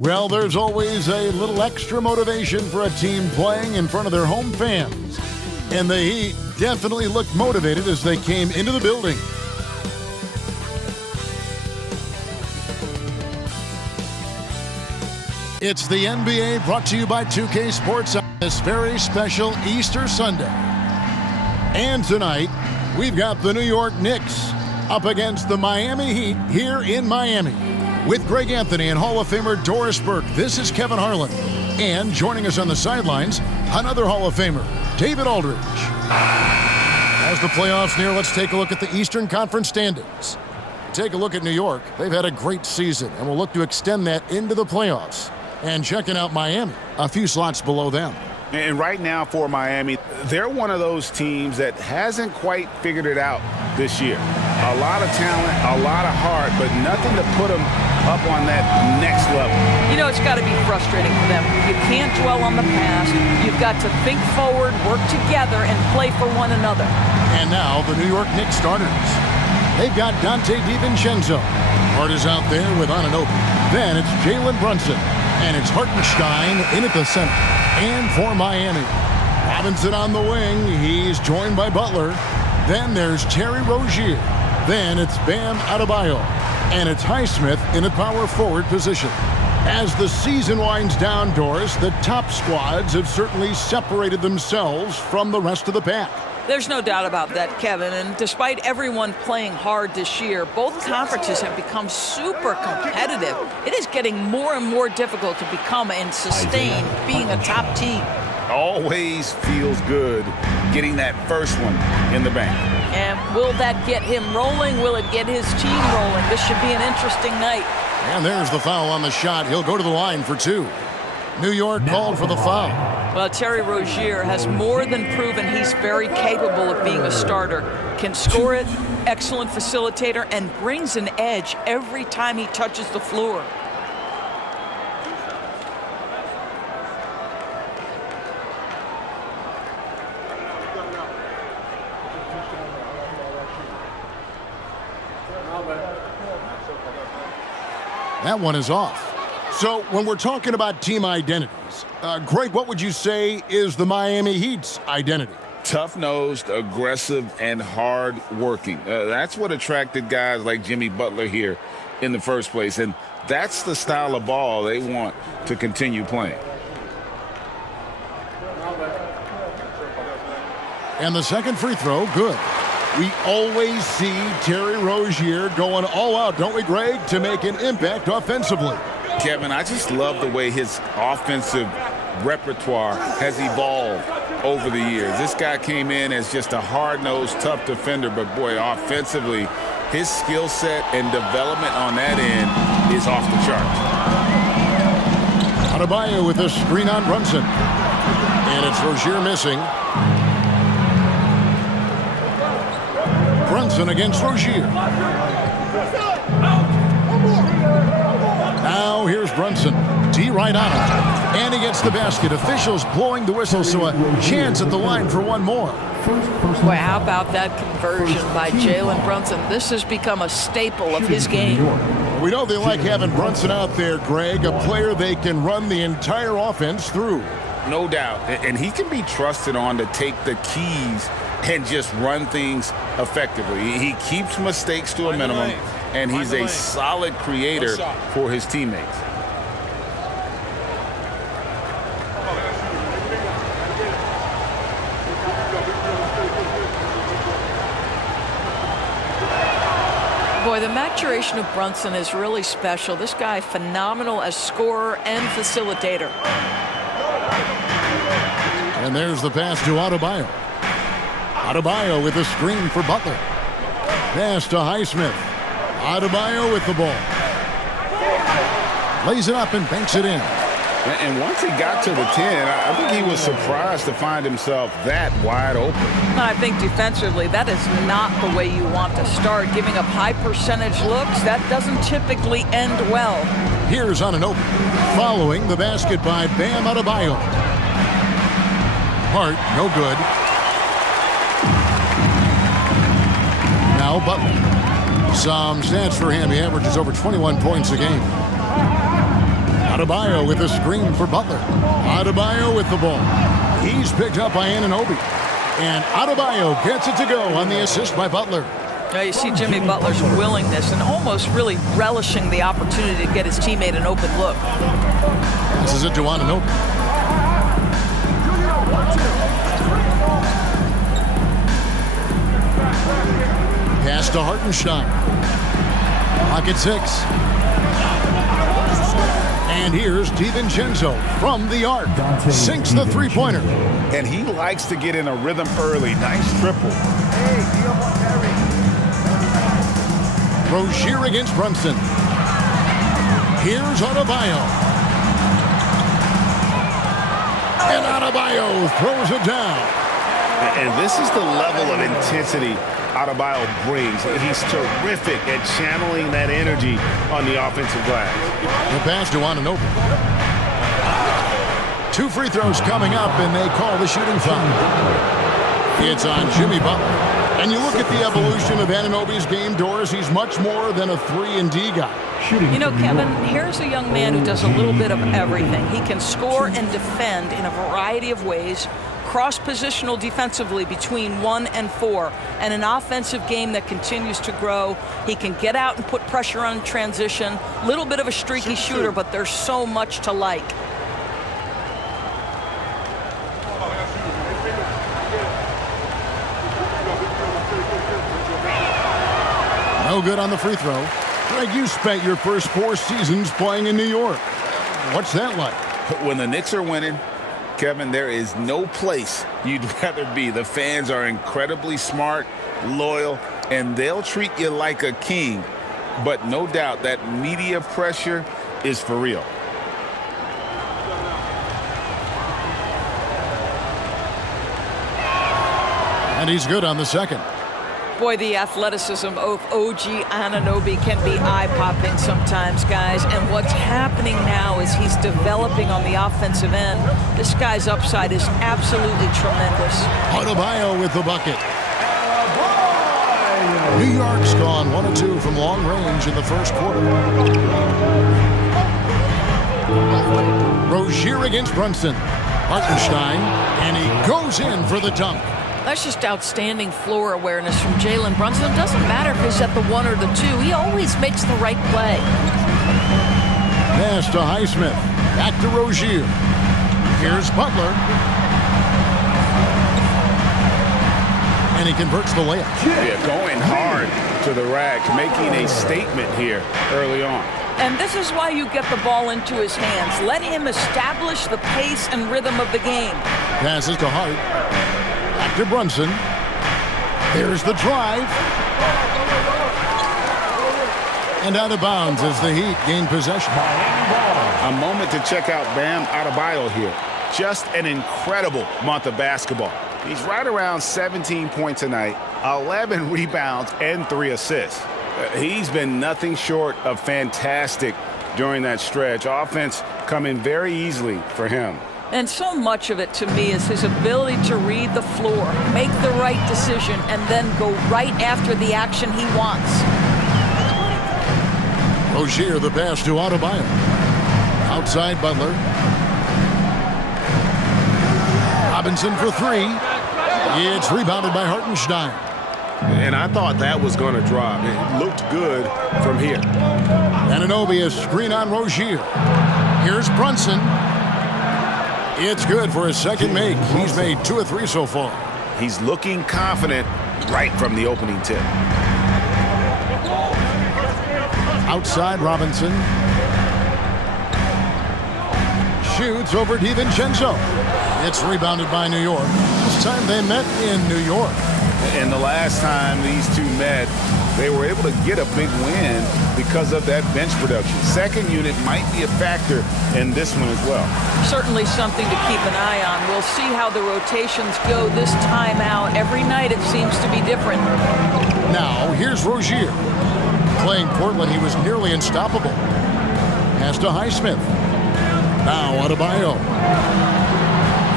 Well, there's always a little extra motivation for a team playing in front of their home fans. And the Heat definitely looked motivated as they came into the building. It's the NBA brought to you by 2K Sports on this very special Easter Sunday. And tonight, we've got the New York Knicks up against the Miami Heat here in Miami. With Greg Anthony and Hall of Famer Doris Burke, this is Kevin Harlan. And joining us on the sidelines, another Hall of Famer, David Aldridge. As the playoffs near, let's take a look at the Eastern Conference standings. Take a look at New York. They've had a great season, and we'll look to extend that into the playoffs. And checking out Miami, a few slots below them. And right now for Miami, they're one of those teams that hasn't quite figured it out this year. A lot of talent, a lot of heart, but nothing to put them up on that next level. You know, it's got to be frustrating for them. You can't dwell on the past. You've got to think forward, work together, and play for one another. And now the New York Knicks starters. They've got Dante DiVincenzo. Hart is out there with Anunoby. Then it's Jalen Brunson. And it's Hartenstein in at the center. And for Miami, Robinson on the wing. He's joined by Butler. Then there's Terry Rozier. Then it's Bam Adebayo. And it's Highsmith in a power forward position. As the season winds down, Doris, the top squads have certainly separated themselves from the rest of the pack. There's no doubt about that, Kevin. And despite everyone playing hard this year, both conferences have become super competitive. It is getting more and more difficult to become and sustain being a top team. Always feels good getting that first one in the bank. And will that get him rolling? Will it get his team rolling? This should be an interesting night. And there's the foul on the shot. He'll go to the line for two. New York called for the foul. Well, Terry Rozier has more than proven he's very capable of being a starter. Can score it, excellent facilitator, and brings an edge every time he touches the floor. That one is off. So when we're talking about team identities, Greg, what would you say is the Miami Heat's identity? Tough-nosed, aggressive, and hard-working. That's what attracted guys like Jimmy Butler here in the first place. And that's the style of ball they want to continue playing. And the second free throw, good. We always see Terry Rozier going all out, don't we, Greg, to make an impact offensively. Kevin, I just love the way his offensive repertoire has evolved over the years. This guy came in as just a hard-nosed, tough defender, but boy, offensively, his skill set and development on that end is off the charts. Adebayo with a screen on Brunson. And it's Rozier missing. Brunson against Rozier. Now here's Brunson. D right on him. And he gets the basket. Officials blowing the whistle, so a chance at the line for one more. Boy, how about that conversion by Jalen Brunson? This has become a staple of his game. We know they like having Brunson out there, Greg, a player they can run the entire offense through. No doubt. And he can be trusted on to take the keys and just run things effectively. He keeps mistakes to a minimum, and he's a solid creator for his teammates. Boy, the maturation of Brunson is really special. This guy, phenomenal as scorer and facilitator. And there's the pass to Adebayo. Adebayo with a screen for Butler. Pass to Highsmith. Adebayo with the ball. Lays it up and banks it in. And once he got to the 10, I think he was surprised to find himself that wide open. I think defensively, that is not the way you want to start. Giving up high percentage looks, that doesn't typically end well. Here's Anunoby, following the basket by Bam Adebayo. Hart, no good. Now Butler. Some stats for him. He averages over 21 points a game. Adebayo with a screen for Butler. Adebayo with the ball. He's picked up by Anunoby. And Adebayo gets it to go on the assist by Butler. Now you see Jimmy Butler's willingness and almost really relishing the opportunity to get his teammate an open look. This is it to Anunoby. Pass to Hartenstein. Pocket 6. And here's DiVincenzo from the arc. Sinks the three-pointer. And he likes to get in a rhythm early. Nice triple. Rozier against Brunson. Here's Adebayo. And Adebayo throws it down. And this is the level of intensity Adebayo brings. He's terrific at channeling that energy on the offensive glass. The pass to Anunoby. 2 free throws coming up, and they call the shooting foul. It's on Jimmy Butler. And you look at the evolution of Anunoby's game, Doris, he's much more than a 3-and-D guy. You know, Kevin, here's a young man who does a little bit of everything. He can score and defend in a variety of ways, cross-positional defensively between 1 and 4, and an offensive game that continues to grow. He can get out and put pressure on transition. Little bit of a streaky shooter, but there's so much to like. No good on the free throw. Greg, you spent your first 4 seasons playing in New York. What's that like? When the Knicks are winning, Kevin, there is no place you'd rather be. The fans are incredibly smart, loyal, and they'll treat you like a king. But no doubt that media pressure is for real. And he's good on the second. Boy, the athleticism of OG Anunoby can be eye-popping sometimes, guys. And what's happening now is he's developing on the offensive end. This guy's upside is absolutely tremendous. Adebayo with the bucket. New York's gone 1 of 2 from long range in the first quarter. Rozier against Brunson. Hartenstein, and he goes in for the dunk. That's just outstanding floor awareness from Jalen Brunson. It doesn't matter if he's at the 1 or the 2. He always makes the right play. Pass to Highsmith. Back to Rozier. Here's Butler. And he converts the layup. Yeah, going hard to the rack, making a statement here early on. And this is why you get the ball into his hands. Let him establish the pace and rhythm of the game. Passes to Hart. Back to Brunson. There's the drive. And out of bounds as the Heat gain possession. A moment to check out Bam Adebayo here. Just an incredible month of basketball. He's right around 17 points tonight, 11 rebounds, and 3 assists. He's been nothing short of fantastic during that stretch. Offense coming very easily for him. And so much of it to me is his ability to read the floor, make the right decision, and then go right after the action he wants. Rozier the pass to Adebayo. Outside Butler. Robinson for 3. It's rebounded by Hartenstein. And I thought that was going to drop. It looked good from here. Anunoby a screen on Rozier. Here's Brunson. It's good for his second make. He's made 2 of 3 so far. He's looking confident right from the opening tip. Outside Robinson. Shoots over DiVincenzo. It's rebounded by New York. This time they met in New York. And the last time these two met, they were able to get a big win because of that bench production. Second unit might be a factor in this one as well. Certainly something to keep an eye on. We'll see how the rotations go this time out. Every night it seems to be different. Now, here's Rozier. Playing Portland, he was nearly unstoppable. Pass to Highsmith. Now Adebayo.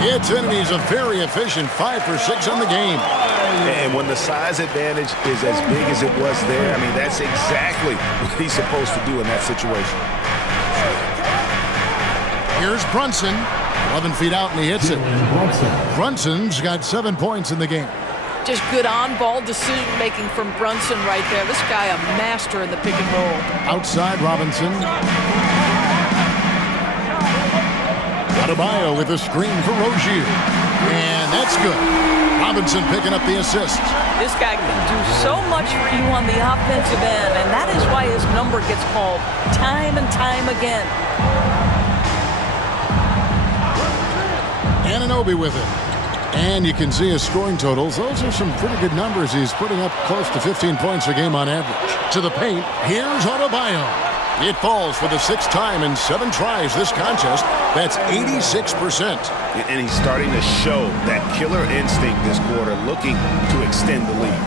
It's in, and he's a very efficient 5 for 6 on the game. And when the size advantage is as big as it was there, I mean, that's exactly what he's supposed to do in that situation. Here's Brunson. 11 feet out, and he hits it. Brunson's got 7 points in the game. Just good on-ball decision-making from Brunson right there. This guy a master in the pick and roll. Outside, Robinson. Adebayo with a screen for Rozier. And that's good. Robinson picking up the assist. This guy can do so much for you on the offensive end, and that is why his number gets called time and time again. Anunoby with it. And you can see his scoring totals. Those are some pretty good numbers. He's putting up close to 15 points a game on average. To the paint, here's Adebayo. It falls for the 6th time in 7 tries this contest. That's 86%. And he's starting to show that killer instinct this quarter, looking to extend the lead.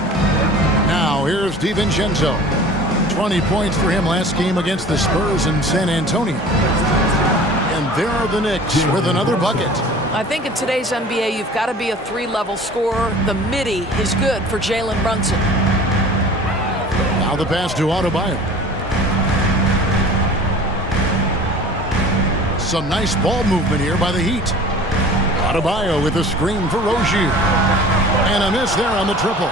Now here's DiVincenzo. 20 points for him last game against the Spurs in San Antonio. And there are the Knicks with another bucket. I think in today's NBA, you've got to be a 3-level scorer. The midi is good for Jalen Brunson. Now the pass to Adebayo. Some nice ball movement here by the Heat. Adebayo with a screen for Rozier. And a miss there on the triple.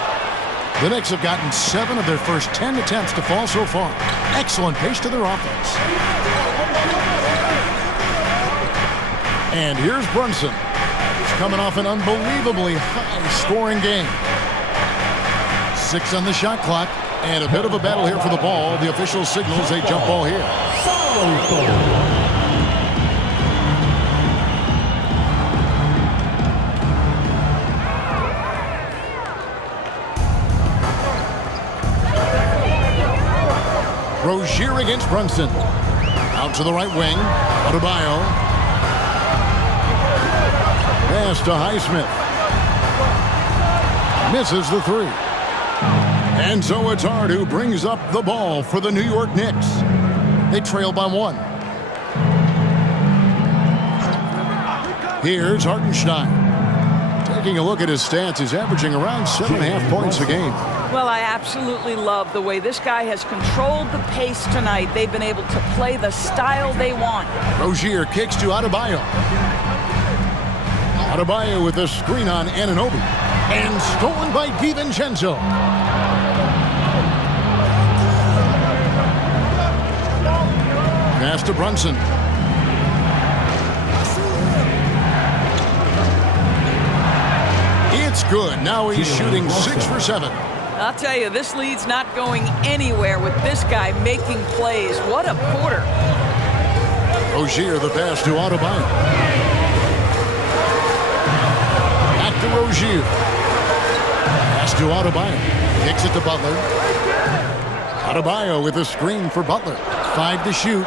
The Knicks have gotten 7 of their first 10 attempts to fall so far. Excellent pace to their offense. And here's Brunson. He's coming off an unbelievably high-scoring game. 6 on the shot clock, and a bit of a battle here for the ball. The official signals a jump ball here. Rozier against Brunson. Out to the right wing. Adebayo. Pass to Highsmith. Misses the 3. And so it's Hart who brings up the ball for the New York Knicks. They trail by 1. Here's Hartenstein. Taking a look at his stats, he's averaging around 7.5 points a game. Well, I absolutely love the way this guy has controlled the pace tonight. They've been able to play the style they want. Rozier kicks to Adebayo. Adebayo with a screen on Anunoby. And stolen by DiVincenzo. Pass to Brunson. It's good. Now he's shooting 6 for 7. I'll tell you, this lead's not going anywhere with this guy making plays. What a quarter. Rozier the pass to Adebayo. Back to Rozier. Pass to Adebayo. Kicks it to Butler. Adebayo with a screen for Butler. 5 to shoot.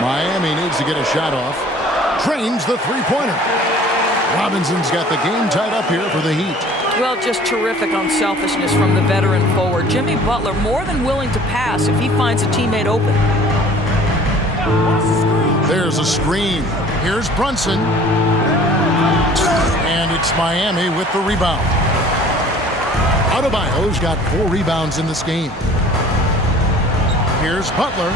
Miami needs to get a shot off. Trains the three-pointer. Robinson's got the game tied up here for the Heat. Well, just terrific unselfishness from the veteran forward. Jimmy Butler more than willing to pass if he finds a teammate open. There's a screen. Here's Brunson. And it's Miami with the rebound. Adebayo's got 4 rebounds in this game. Here's Butler.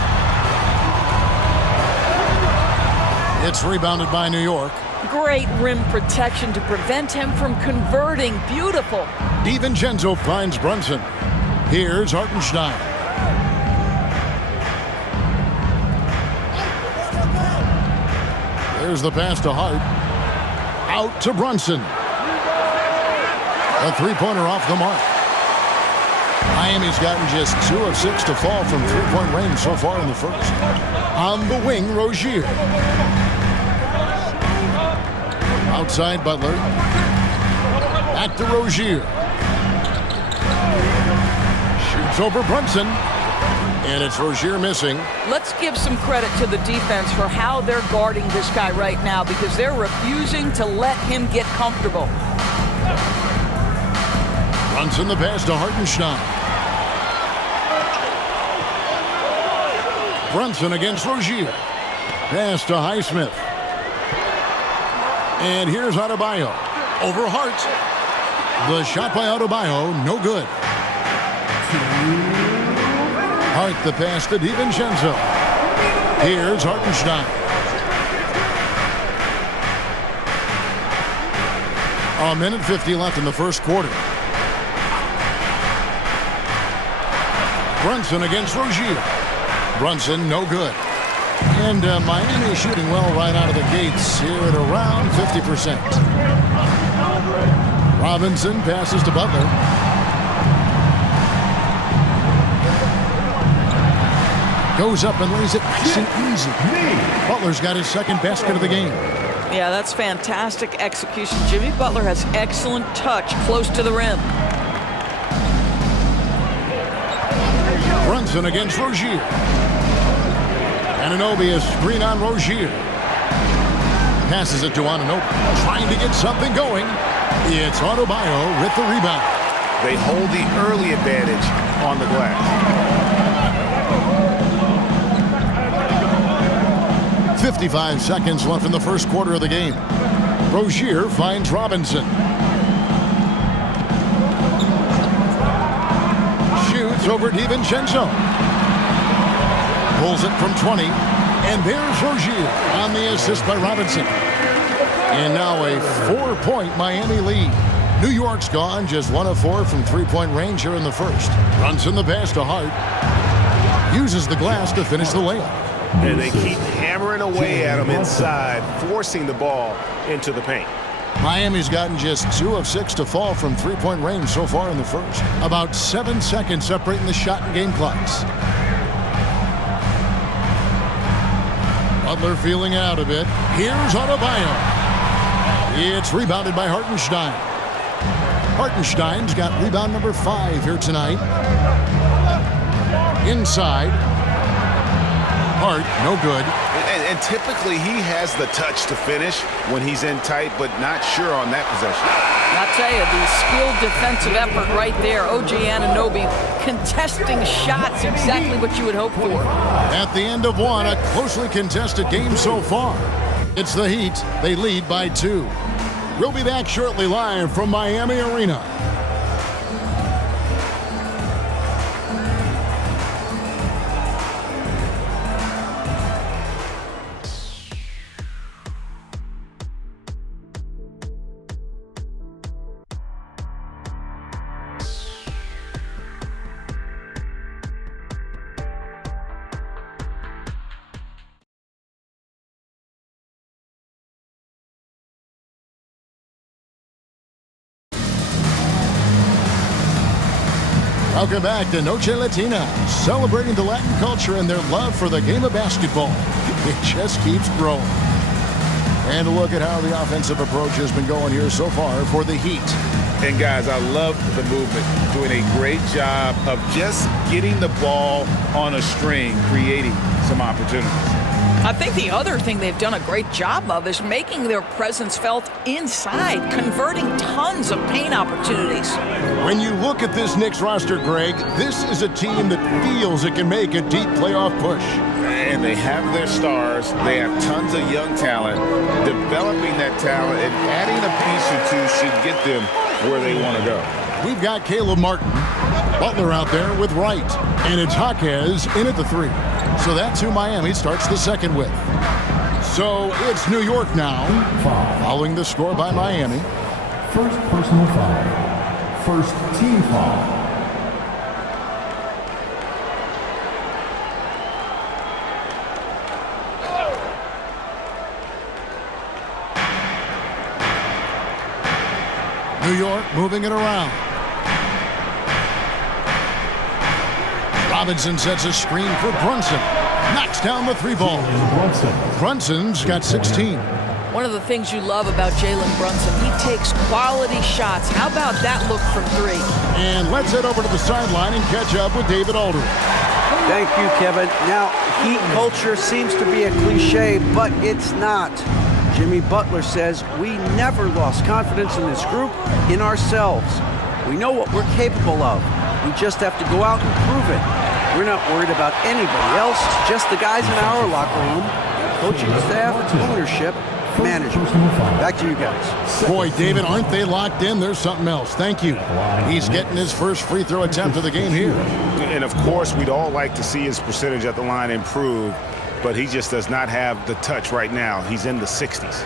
It's rebounded by New York. Great rim protection to prevent him from converting. Beautiful. DiVincenzo finds Brunson. Here's Hartenstein. There's the pass to Hart. Out to Brunson. A three-pointer off the mark. Miami's gotten just 2 of 6 to fall from three-point range so far in the first. On the wing, Rozier. Outside Butler. Back to Rozier. Shoots over Brunson. And it's Rozier missing. Let's give some credit to the defense for how they're guarding this guy right now because they're refusing to let him get comfortable. Brunson the pass to Hartenstein. Brunson against Rozier. Pass to Highsmith. And here's Adebayo. Over Hart. The shot by Adebayo, no good. Hart the pass to DiVincenzo. Here's Hartenstein. A minute 50 left in the first quarter. Brunson against Rozier. Brunson, no good. And Miami shooting well right out of the gates here at around 50%. Robinson passes to Butler. Goes up and lays it nice and easy. Butler's got his second basket of the game. Yeah, that's fantastic execution. Jimmy Butler has excellent touch close to the rim. Brunson against Rozier. Anunoby a screen on Rozier. Passes it to Anunoby. Trying to get something going. It's Adebayo with the rebound. They hold the early advantage on the glass. 55 seconds left in the first quarter of the game. Rozier finds Robinson. Shoots over DiVincenzo. Pulls it from 20. And there's Rozier on the assist by Robinson. And now a 4-point Miami lead. New York's gone just 1 of 4 from three-point range here in the first. Runs in the pass to Hart. Uses the glass to finish the layup. And they keep hammering away at him inside, forcing the ball into the paint. Miami's gotten just 2 of 6 to fall from three-point range so far in the first. About 7 seconds separating the shot and game clocks. Butler feeling it out a bit. Here's Adebayo. It's rebounded by Hartenstein. Hartenstein's got rebound number 5 here tonight. Inside. Hart, no good. And typically he has the touch to finish when he's in tight, but not sure on that possession. I'll tell you, the skilled defensive effort right there. OG Anunoby contesting shots, exactly what you would hope for. At the end of one, a closely contested game so far. It's the Heat. They lead by 2. We'll be back shortly live from Miami Arena. Welcome back to Noche Latina, celebrating the Latin culture and their love for the game of basketball. It just keeps growing. And look at how the offensive approach has been going here so far for the Heat. And guys, I love the movement, doing a great job of just getting the ball on a string, creating some opportunities. I think the other thing they've done a great job of is making their presence felt inside, converting tons of paint opportunities. When you look at this Knicks roster, Greg, this is a team that feels it can make a deep playoff push. And they have their stars. They have tons of young talent. Developing that talent and adding a piece or two should get them where they want to go. We've got Caleb Martin. Butler out there with Wright. And it's Jaquez in at the 3. So that's who Miami starts the second with. So it's New York now, following the score by Miami. First personal foul. First team foul. New York moving it around. Robinson sets a screen for Brunson. Knocks down the 3 ball. Brunson's got 16. One of the things you love about Jalen Brunson, he takes quality shots. How about that look from 3? And let's head over to the sideline and catch up with David Aldridge. Thank you, Kevin. Now, Heat culture seems to be a cliche, but it's not. Jimmy Butler says we never lost confidence in this group, in ourselves. We know what we're capable of. We just have to go out and prove it. We're not worried about anybody else, just the guys in our locker room, coaching staff, ownership, management. Back to you guys. Boy, David, aren't they locked in? There's something else. Thank you. He's getting his first free throw attempt of the game here. And of course, we'd all like to see his percentage at the line improve, but he just does not have the touch right now. He's in the 60s.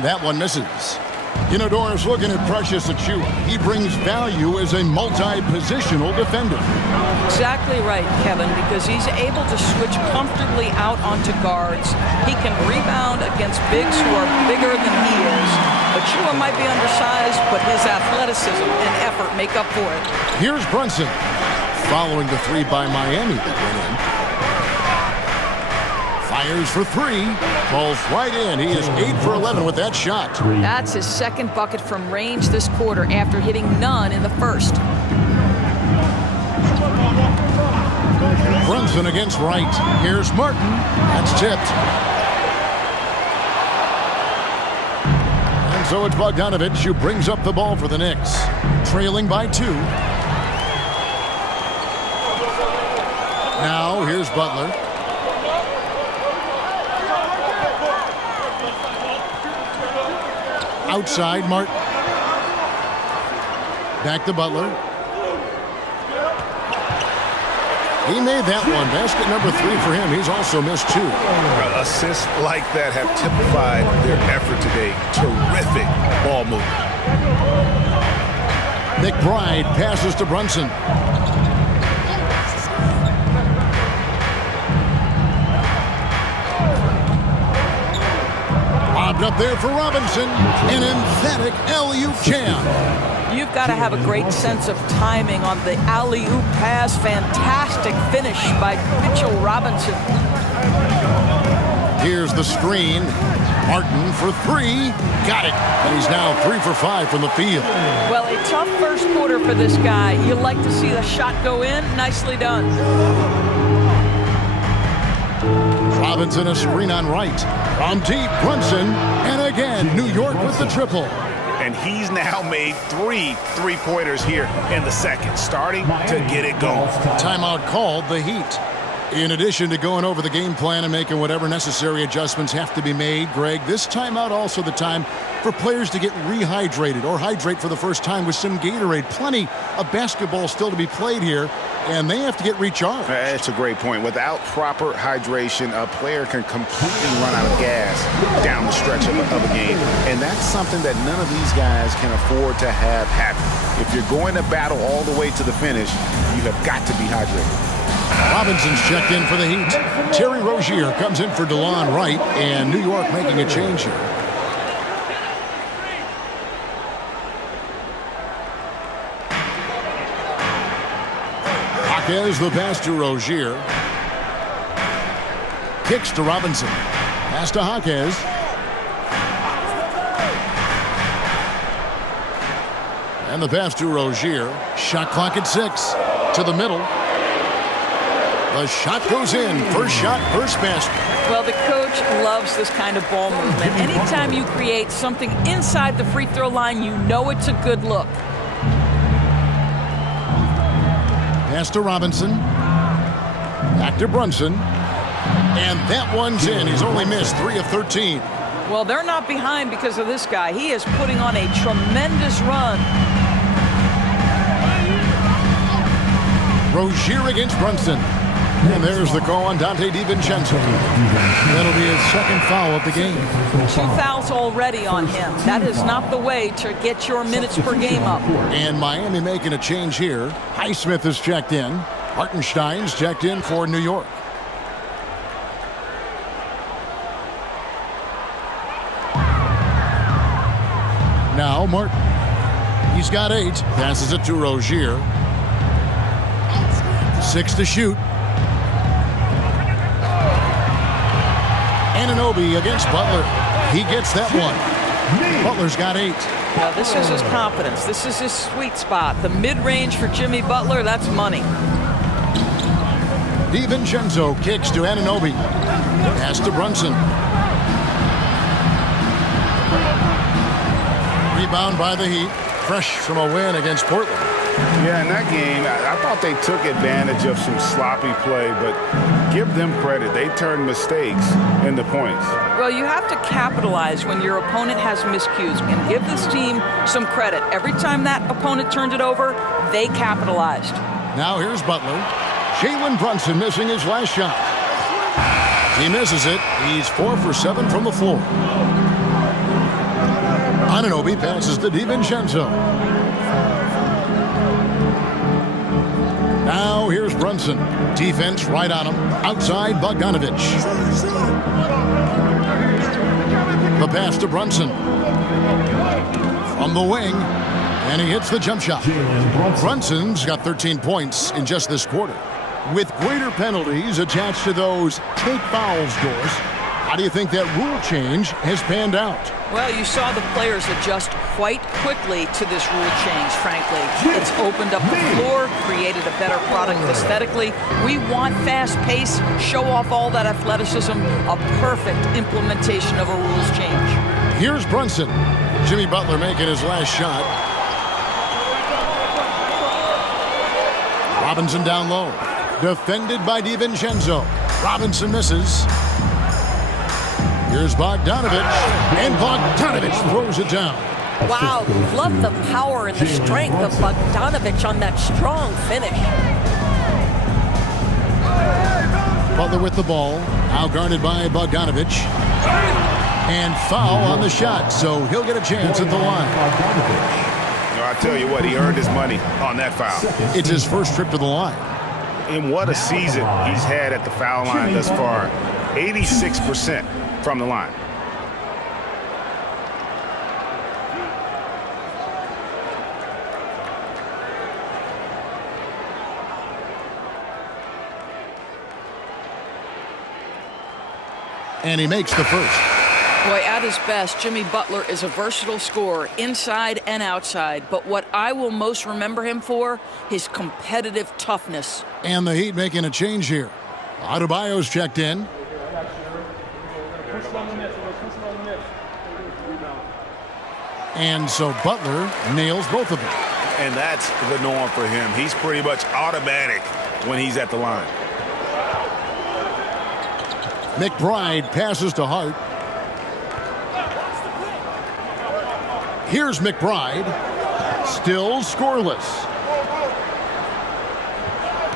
And that one misses. You know, Doris, looking at Precious Achiuwa, he brings value as a multi-positional defender. Exactly right, Kevin, because he's able to switch comfortably out onto guards. He can rebound against bigs who are bigger than he is. Achiuwa might be undersized, but his athleticism and effort make up for it. Here's Brunson, following the three by Miami that went in. Fires for three, falls right in. He is 8 for 11 with that shot. That's his second bucket from range this quarter after hitting none in the first. Brunson against Wright. Here's Martin. That's tipped. And so it's Bogdanovich who brings up the ball for the Knicks, trailing by 2. Now here's Butler. Outside, Martin. Back to Butler. He made that one. Basket number 3 for him. He's also missed 2. Assists like that have typified their effort today. Terrific ball movement. McBride passes to Brunson. Lobbed up there for Robinson. An emphatic alley-oop jam. You've got to have a great sense of timing on the alley-oop pass. Fantastic finish by Mitchell Robinson. Here's the screen. Martin for 3. Got it. And he's now 3 for 5 from the field. Well, a tough first quarter for this guy. You like to see the shot go in. Nicely done. Robinson a screen on Wright. From deep, Brunson. And again, New York with the triple. And he's now made 3 3-pointers here in the second, starting to get it going. Timeout called, the Heat. In addition to going over the game plan and making whatever necessary adjustments have to be made, Greg, this timeout also the time for players to get rehydrated or hydrate for the first time with some Gatorade. Plenty of basketball still to be played here, and they have to get recharged. That's a great point. Without proper hydration, a player can completely run out of gas down the stretch of a game, and that's something that none of these guys can afford to have happen. If you're going to battle all the way to the finish, you have got to be hydrated. Robinson's checked in for the Heat. Terry Rozier comes in for DeLon Wright, and New York making a change here. Jaquez the pass to Rozier. Kicks to Robinson. Pass to Jaquez. And the pass to Rozier. Shot clock at 6. To the middle. The shot goes in. First shot, first basket. Well, the coach loves this kind of ball movement. Anytime you create something inside the free throw line, you know it's a good look. Pass to Robinson. Back to Brunson. And that one's in. He's only missed 3 of 13. Well, they're not behind because of this guy. He is putting on a tremendous run. Rozier against Brunson. And there's the call on Dante DiVincenzo. That'll be his second foul of the game. 2 fouls already on him. That is not the way to get your minutes per game up. And Miami making a change here. Highsmith is checked in. Hartenstein's checked in for New York. Now Martin. He's got 8. Passes it to Rozier. 6 to shoot. Anunoby against Butler. He gets that one. Butler's got 8. Now, this is his confidence. This is his sweet spot. The mid-range for Jimmy Butler, that's money. DiVincenzo kicks to Anunoby. Pass to Brunson. Rebound by the Heat. Fresh from a win against Portland. Yeah, in that game, I thought they took advantage of some sloppy play, but give them credit. They turned mistakes into points. Well, you have to capitalize when your opponent has miscues, and give this team some credit. Every time that opponent turned it over, they capitalized. Now here's Butler. Jalen Brunson missing his last shot. He misses it. He's 4 for 7 from the floor. Anunoby passes to DiVincenzo. Now here's Brunson. Defense right on him. Outside Bogdanovich. The pass to Brunson. From the wing. And he hits the jump shot. Brunson's got 13 points in just this quarter. With greater penalties attached to those take fouls, Doris, how do you think that rule change has panned out? Well, you saw the players adjust quite quickly to this rule change, frankly. It's opened up the floor, created a better product aesthetically. We want fast pace, show off all that athleticism, a perfect implementation of a rules change. Here's Brunson. Jimmy Butler making his last shot. Robinson down low. Defended by DiVincenzo. Robinson misses. Here's Bogdanovich. And Bogdanovich throws it down. Wow, love the power and the strength of Bogdanovich on that strong finish. Butler with the ball. Now guarded by Bogdanovich. And foul on the shot, so he'll get a chance at the line. I tell you what, he earned his money on that foul. It's his first trip to the line. And what a season he's had at the foul line thus far. 86% from the line. And he makes the first. Boy, at his best, Jimmy Butler is a versatile scorer, inside and outside. But what I will most remember him for, his competitive toughness. And the Heat making a change here. Adebayo's checked in. And so Butler nails both of them. And that's the norm for him. He's pretty much automatic when he's at the line. McBride passes to Hart. Here's McBride. Still scoreless.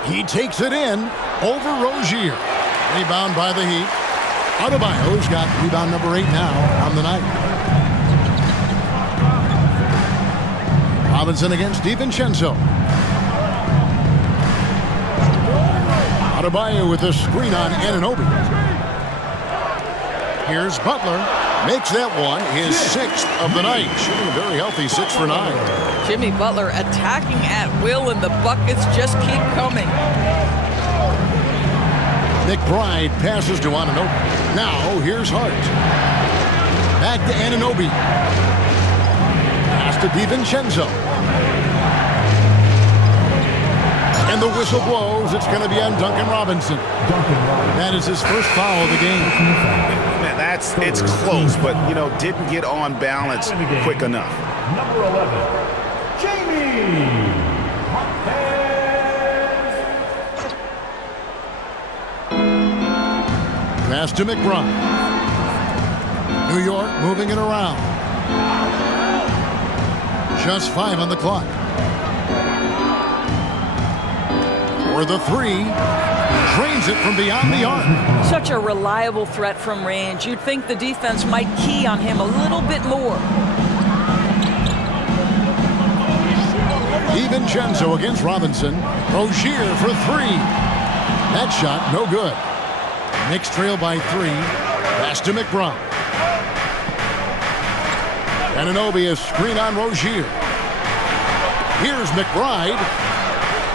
He takes it in over Rozier. Rebound by the Heat. Adebayo's got rebound number 8 now on the night. Robinson against DiVincenzo. Adebayo with a screen on Anunoby. Here's Butler. Makes that one his 6th of the night. Shooting a very healthy 6 for 9. Jimmy Butler attacking at will, and the buckets just keep coming. McBride passes to Anunoby. Now here's Hart. Back to Anunoby. Pass to DiVincenzo. And the whistle blows. It's going to be on Duncan Robinson. That is his first foul of the game. Man, it's close, but, didn't get on balance quick enough. Number 11, Jamie. Pass to McBride. New York moving it around. Just 5 on the clock. For the 3. Drains it from beyond the arc. Such a reliable threat from range. You'd think the defense might key on him a little bit more. DiVincenzo against Robinson. Rozier for 3. That shot no good. Knicks trail by 3. Pass to McBride. Anunoby a screen on Rozier. Here's McBride.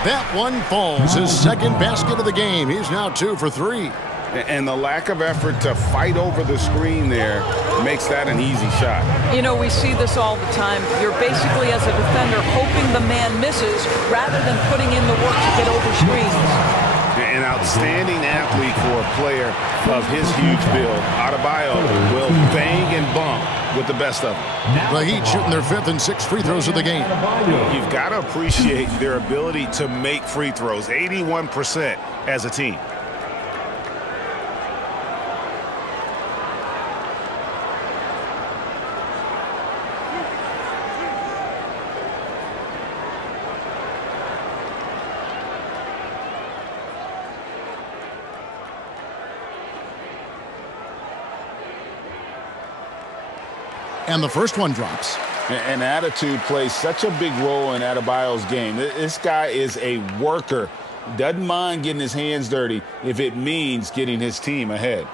That one falls. His second basket of the game. He's now 2 for 3. And the lack of effort to fight over the screen there makes that an easy shot. We see this all the time. You're basically, as a defender, hoping the man misses rather than putting in the work to get over screens. An outstanding athlete for a player of his huge build. Adebayo will bang and bump with the best of them. The Heat shooting their 5th and 6th free throws of the game. You've got to appreciate their ability to make free throws. 81% as a team. And the first one drops. And attitude plays such a big role in Adebayo's game. This guy is a worker. Doesn't mind getting his hands dirty if it means getting his team ahead.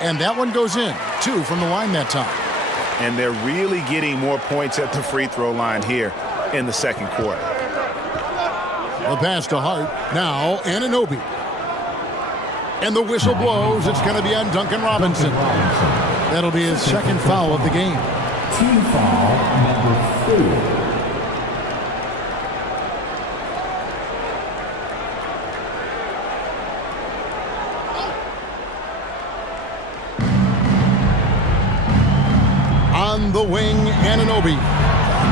And that one goes in. 2 from the line that time. And they're really getting more points at the free throw line here in the second quarter. The pass to Hart. Now Anunoby. And the whistle blows. It's going to be on Duncan Robinson. That'll be his second foul of the game. Team foul number 4. On the wing, Anunoby.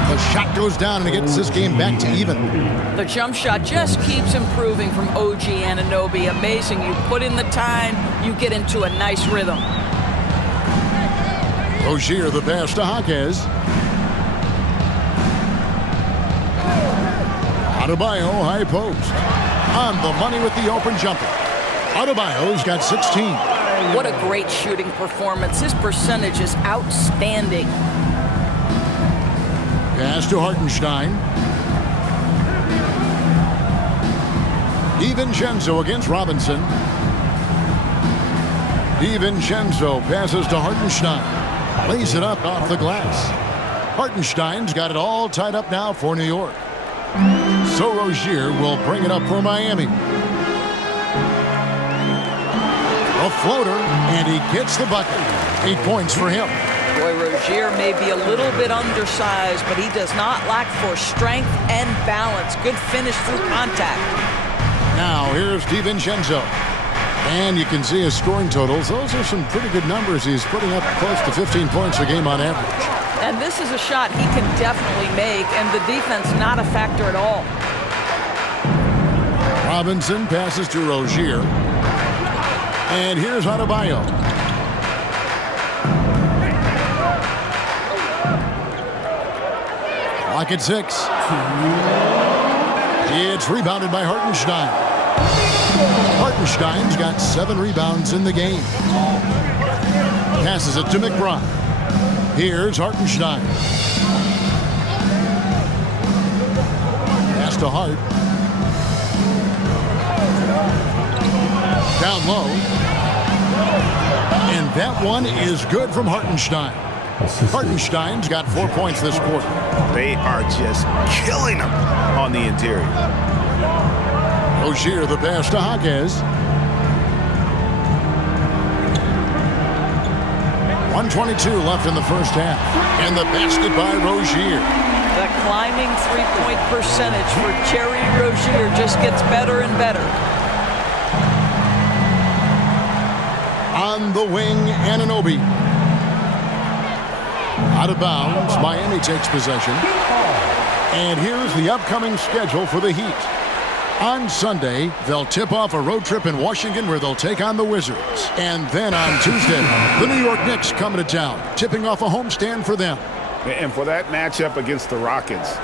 The shot goes down and it gets this game back to even. The jump shot just keeps improving from OG Anunoby. Amazing. You put in the time, you get into a nice rhythm. Rozier, the pass to Jaquez. Adebayo, high post. On the money with the open jumper. Adebayo's got 16. What a great shooting performance. His percentage is outstanding. Pass to Hartenstein. DiVincenzo against Robinson. DiVincenzo passes to Hartenstein. Lays it up off the glass. Hartenstein's got it all tied up now for New York. So Rozier will bring it up for Miami. A floater, and he gets the bucket. 8 points for him. Boy, Rozier may be a little bit undersized, but he does not lack for strength and balance. Good finish through contact. Now, here's DiVincenzo. And you can see his scoring totals. Those are some pretty good numbers. He's putting up close to 15 points a game on average. And this is a shot he can definitely make, and the defense not a factor at all. Robinson passes to Rozier. And here's Adebayo. Clock at 6. It's rebounded by Hartenstein. Hartenstein's got 7 rebounds in the game. Passes it to McBride. Here's Hartenstein. Pass to Hart. Down low. And that one is good from Hartenstein. Hartenstein's got 4 points this quarter. They are just killing them on the interior. Rozier, the pass to Jaquez. 1:22 left in the first half. And the basket by Rozier. The climbing three-point percentage for Jerry Rozier just gets better and better. On the wing, Anunoby. Out of bounds, Miami takes possession. And here's the upcoming schedule for the Heat. On Sunday, they'll tip off a road trip in Washington where they'll take on the Wizards. And then on Tuesday, the New York Knicks come to town, tipping off a homestand for them. And for that matchup against the Rockets,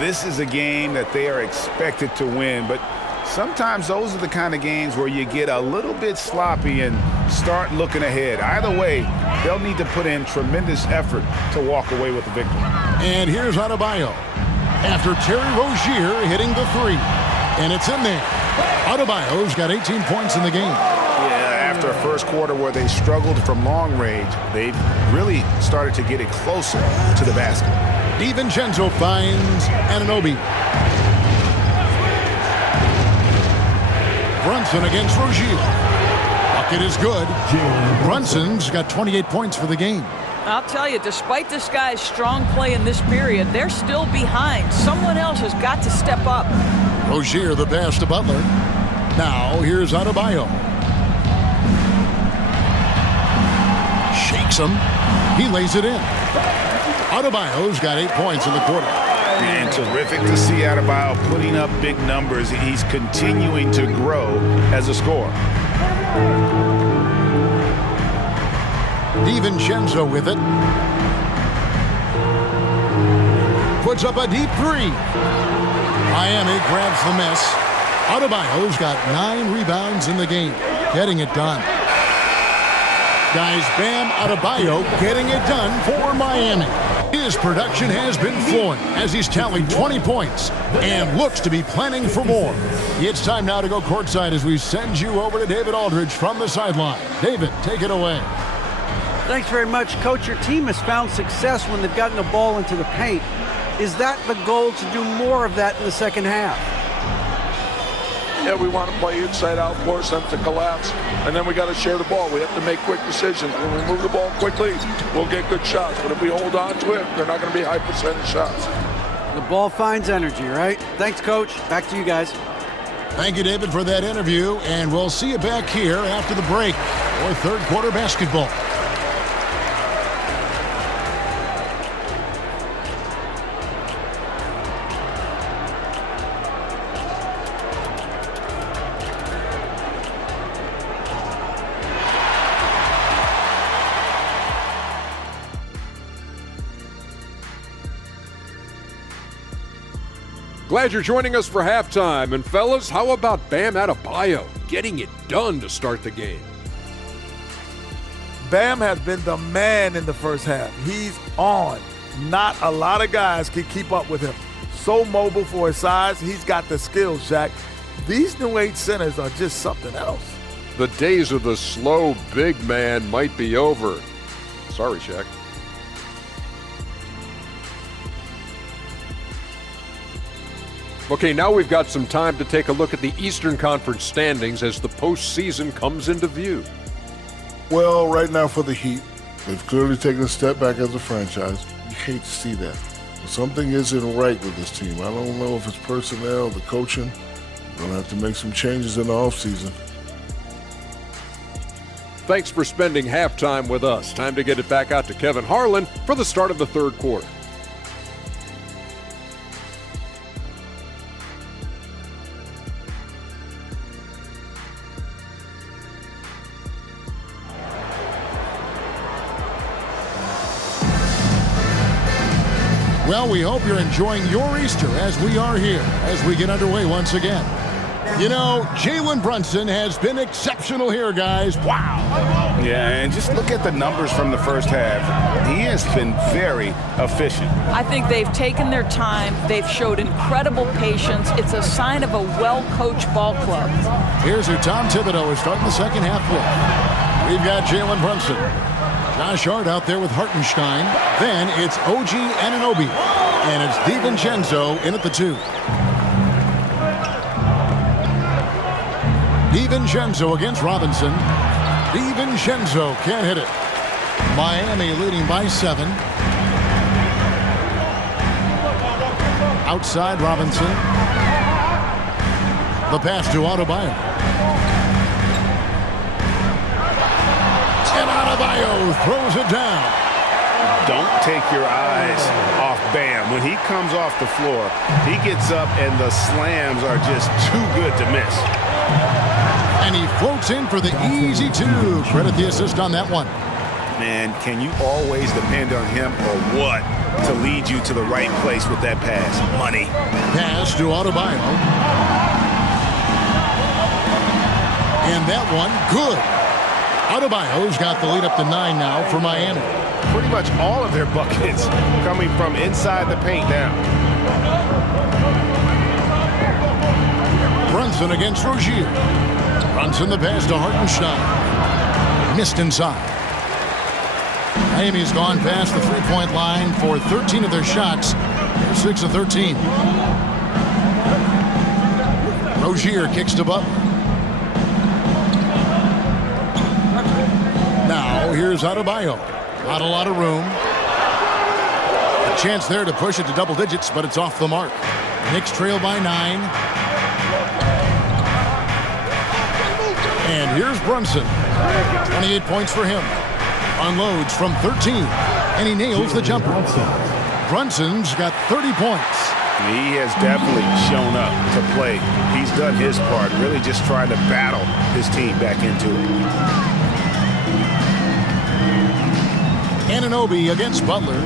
this is a game that they are expected to win, but sometimes those are the kind of games where you get a little bit sloppy and start looking ahead. Either way, they'll need to put in tremendous effort to walk away with the victory. And here's Adebayo. After Terry Rozier hitting the 3. And it's in there. Adebayo's got 18 points in the game. Yeah, after a first quarter where they struggled from long range, they've really started to get it closer to the basket. DiVincenzo finds Anunoby. Brunson against Rozier. Bucket is good. Brunson's got 28 points for the game. I'll tell you, despite this guy's strong play in this period, they're still behind. Someone else has got to step up. Rozier, the pass to Butler. Now, here's Adebayo. Shakes him. He lays it in. Adebayo's got 8 points in the quarter. And terrific to see Adebayo putting up big numbers. He's continuing to grow as a scorer. DiVincenzo with it. puts up a deep three. Miami grabs the miss. Adebayo's got 9 rebounds in the game, getting it done. Guys, Bam Adebayo getting it done for Miami. His production has been flowing as he's tallied 20 points and looks to be planning for more. It's time now to go courtside as we send you over to David Aldridge from the sideline. David, take it away. Thanks very much, Coach. Your team has found success when they've gotten the ball into the paint. Is that the goal, to do more of that in the second half? Yeah, we want to play inside out, force them to collapse, and then we got to share the ball. We have to make quick decisions. When we move the ball quickly, we'll get good shots. But if we hold on to it, they're not going to be high percentage shots. The ball finds energy, right? Thanks, Coach. Back to you guys. Thank you, David, for that interview, and we'll see you back here after the break for third quarter basketball. Glad you're joining us for halftime. And fellas, how about Bam Adebayo getting it done to start the game? Bam has been the man in the first half. He's on. Not a lot of guys can keep up with him. So mobile for his size. He's got the skills, Shaq. These New Age centers are just something else. The days of the slow big man might be over. Sorry, Shaq. Okay, now we've got some time to take a look at the Eastern Conference standings as the postseason comes into view. Well, right now for the Heat, they've clearly taken a step back as a franchise. You hate to see that. But something isn't right with this team. I don't know if it's personnel, the coaching. They're going to have to make some changes in the offseason. Thanks for spending halftime with us. Time to get it back out to Kevin Harlan for the start of the third quarter. Well, we hope you're enjoying your Easter as we are here, as we get underway once again. You know, Jalen Brunson has been exceptional here, guys. Wow. Yeah, and just look at the numbers from the first half. He has been very efficient. I think they've taken their time. They've showed incredible patience. It's a sign of a well-coached ball club. Here's who Tom Thibodeau is starting the second half with. We've got Jalen Brunson. Josh Hart out there with Hartenstein. Then it's OG Anunoby. And it's DiVincenzo in at the 2. DiVincenzo against Robinson. DiVincenzo can't hit it. Miami leading by 7. Outside Robinson. The pass to Adebayo. And Adebayo throws it down. Don't take your eyes off Bam. When he comes off the floor, he gets up and the slams are just too good to miss. And he floats in for the easy 2. Credit the assist on that one. Man, can you always depend on him or what to lead you to the right place with that pass? Money. Pass to Adebayo. And that one, good. Adebayo's got the lead up to 9 now for Miami. Pretty much all of their buckets coming from inside the paint now. Brunson against Rozier. Brunson the pass to Hartenstein. Missed inside. Miami's gone past the three-point line for 13 of their shots. They're 6 of 13. Rozier kicks to Butler. Now here's Adebayo. Not a lot of room. A chance there to push it to double digits, but it's off the mark. Knicks trail by 9. And here's Brunson. 28 points for him. Unloads from 13. And he nails the jumper. Brunson's got 30 points. He has definitely shown up to play. He's done his part, really just trying to battle his team back into it. Anunoby against Butler.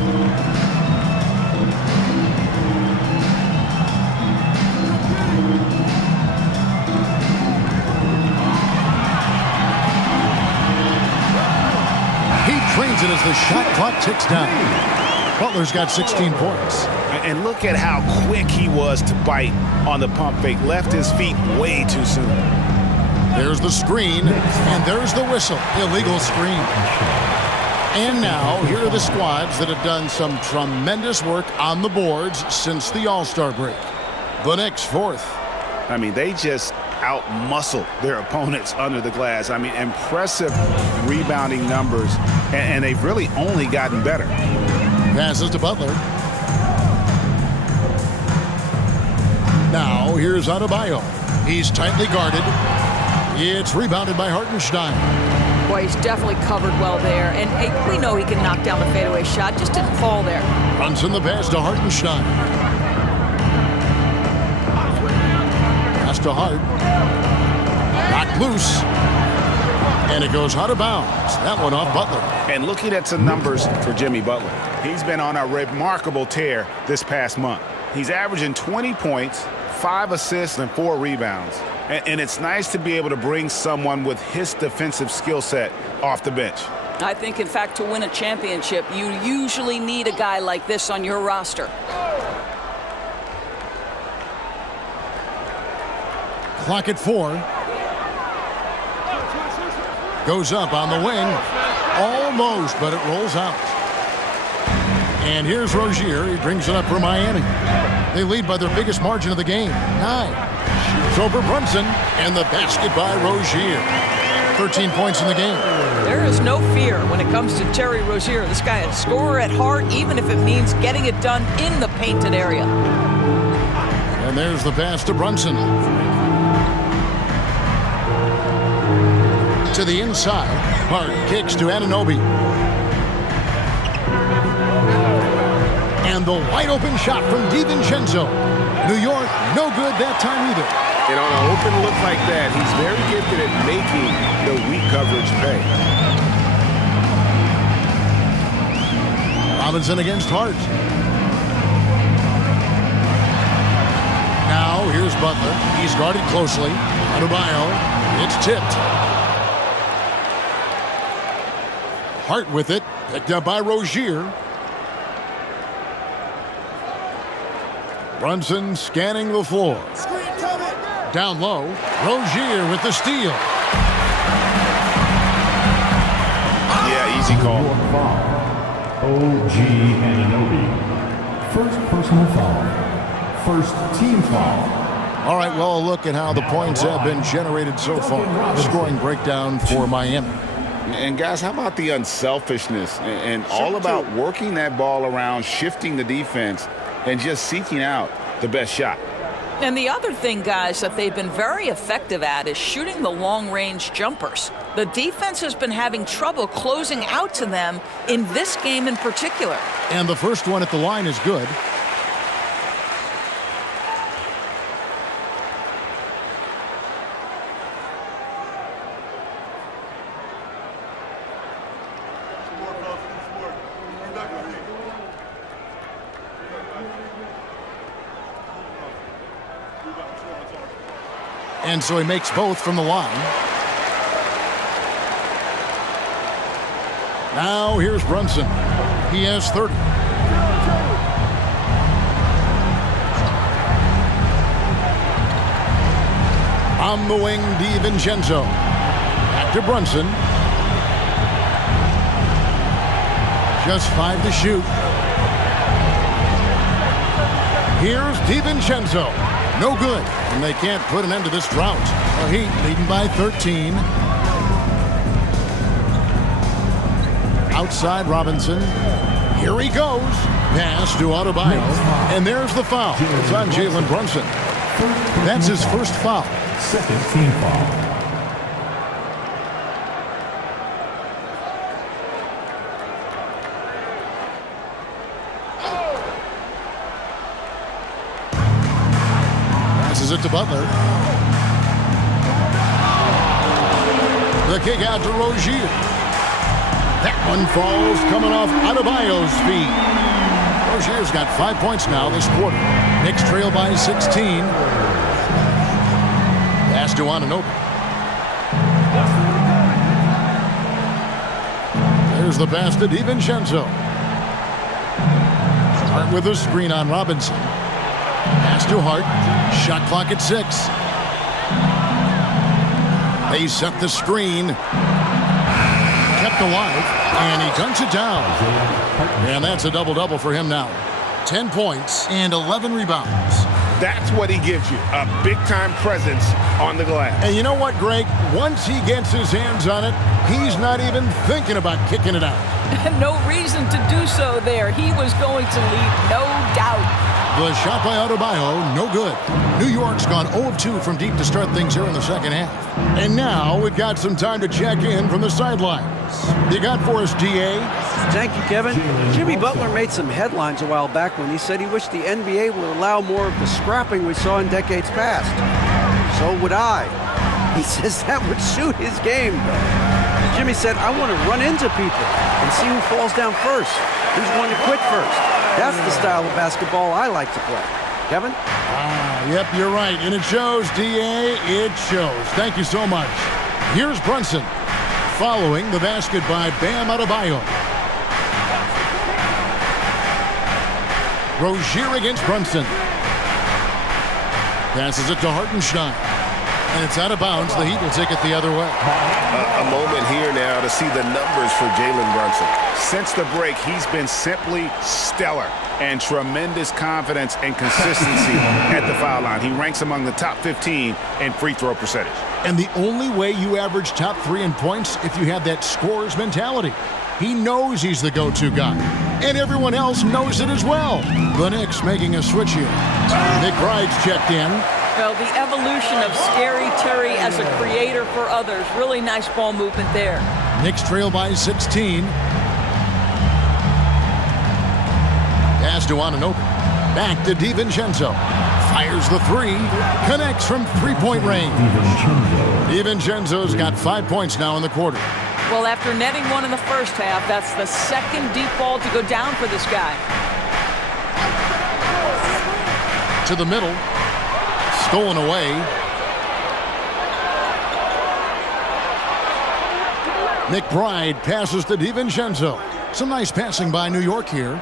fires it as the shot clock ticks down. Butler's got 16 points. And look at how quick he was to bite on the pump fake. Left his feet way too soon. There's the screen, and there's the whistle. Illegal screen. And now, here are the squads that have done some tremendous work on the boards since the All-Star break. The Knicks, fourth. I mean, they just out-muscled their opponents under the glass. I mean, impressive rebounding numbers, and they've really only gotten better. Passes to Butler. Now, here's Adebayo. He's tightly guarded. It's rebounded by Hartenstein. Boy, he's definitely covered well there. And hey, we know he can knock down the fadeaway shot. Just didn't fall there. Brunson the pass to Hartenstein. Pass to Hart. Knocked loose. And it goes out of bounds. That one off Butler. And looking at some numbers for Jimmy Butler. He's been on a remarkable tear this past month. He's averaging 20 points, 5 assists, and 4 rebounds. And it's nice to be able to bring someone with his defensive skill set off the bench. I think, in fact, to win a championship, you usually need a guy like this on your roster. Clock at 4. Goes up on the wing. Almost, but it rolls out. And here's Rozier. He brings it up for Miami. They lead by their biggest margin of the game, 9. Shoots over Brunson, and the basket by Rozier. 13 points in the game. There is no fear when it comes to Terry Rozier. This guy is a scorer at heart, even if it means getting it done in the painted area. And there's the pass to Brunson. To the inside. Hart kicks to Anunoby. And the wide-open shot from DiVincenzo. New York, no good that time either. And on an open look like that, he's very gifted at making the weak coverage pay. Robinson against Hart. Now, here's Butler. He's guarded closely. Adebayo. It's tipped. Hart with it. Picked up by Rozier. Brunson scanning the floor. Down low. Rozier with the steal. Yeah, easy call. OG Anunoby. First personal foul. First team foul. All right, well, a look at how the points have been generated so far. Scoring breakdown for Miami. And guys, how about the unselfishness and all about working that ball around, shifting the defense, and just seeking out the best shot. And the other thing, guys, that they've been very effective at is shooting the long-range jumpers. The defense has been having trouble closing out to them in this game in particular. And the first one at the line is good. And so he makes both from the line. Now here's Brunson. He has 30. On the wing, DiVincenzo. Back to Brunson. Just 5 to shoot. Here's DiVincenzo. No good. And they can't put an end to this drought. The Heat leading by 13. Outside Robinson. Here he goes. Pass to Adebayo. And there's the foul. It's on Jalen Brunson. That's his first foul. Second team foul. Passes it to Butler. The kick out to Rozier. That one falls coming off Adebayo's feet. Rozier's got 5 points now this quarter. Knicks trail by 16. Pass to Anunoby. Here's the pass to DiVincenzo. Hart with a screen on Robinson. Pass to Hart. Shot clock at 6. They set the screen. Kept alive, and he dunks it down. And that's a double-double for him now. 10 points and 11 rebounds. That's what he gives you, a big-time presence on the glass. And you know what, Greg? Once he gets his hands on it, he's not even thinking about kicking it out. No reason to do so there. He was going to leave, no doubt. The shot by Adebayo, no good. New York's gone 0 of 2 from deep to start things here in the second half. And now we've got some time to check in from the sidelines. You got for us, DA? Thank you, Kevin. Jimmy Butler made some headlines a while back when he said he wished the NBA would allow more of the scrapping we saw in decades past. So would I. He says that would suit his game, though. Jimmy said, I want to run into people and see who falls down first, who's going to quit first. That's the style of basketball I like to play. Kevin? Yep, you're right. And it shows, DA. It shows. Thank you so much. Here's Brunson following the basket by Bam Adebayo. Rozier against Brunson. Passes it to Hartenstein. And it's out of bounds. The Heat will take it the other way. A moment here now to see the numbers for Jalen Brunson. Since the break, he's been simply stellar and tremendous confidence and consistency at the foul line. He ranks among the top 15 in free throw percentage. And the only way you average top 3 in points if you have that scorer's mentality. He knows he's the go-to guy. And everyone else knows it as well. The Knicks making a switch here. McBride's checked in. Well, the evolution of Scary Terry as a creator for others. Really nice ball movement there. Knicks trail by 16. Pass to Anunoby. Back to DiVincenzo. Fires the 3. Connects from three-point range. DiVincenzo's got 5 points now in the quarter. Well, after netting one in the first half, that's the second deep ball to go down for this guy. To the middle. Stolen away. McBride passes to DiVincenzo. Some nice passing by New York here.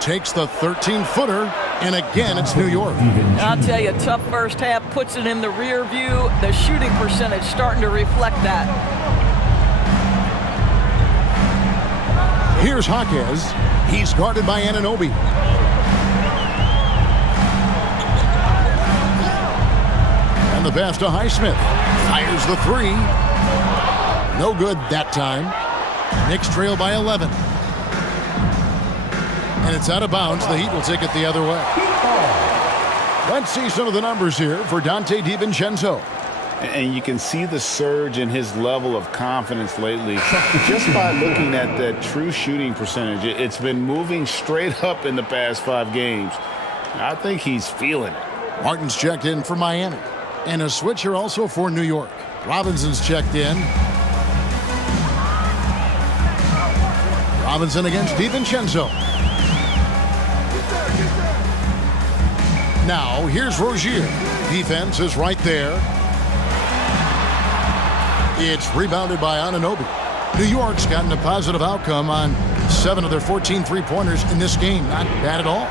Takes the 13-footer, and again it's New York. I'll tell you, tough first half, puts it in the rear view. The shooting percentage starting to reflect that. Here's Jaquez. He's guarded by Anunoby. And the pass to Highsmith. Fires the 3. No good that time. Knicks trail by 11. And it's out of bounds. The Heat will take it the other way. Let's see some of the numbers here for Donte DiVincenzo. And you can see the surge in his level of confidence lately just by looking at that true shooting percentage. It's been moving straight up in the past 5 games. I think he's feeling it. Martin's checked in for Miami. And a switcher also for New York. Robinson's checked in. Robinson against DiVincenzo. Now, here's Rozier. Defense is right there. It's rebounded by Anunoby. New York's gotten a positive outcome on 7 of their 14 three-pointers in this game. Not bad at all.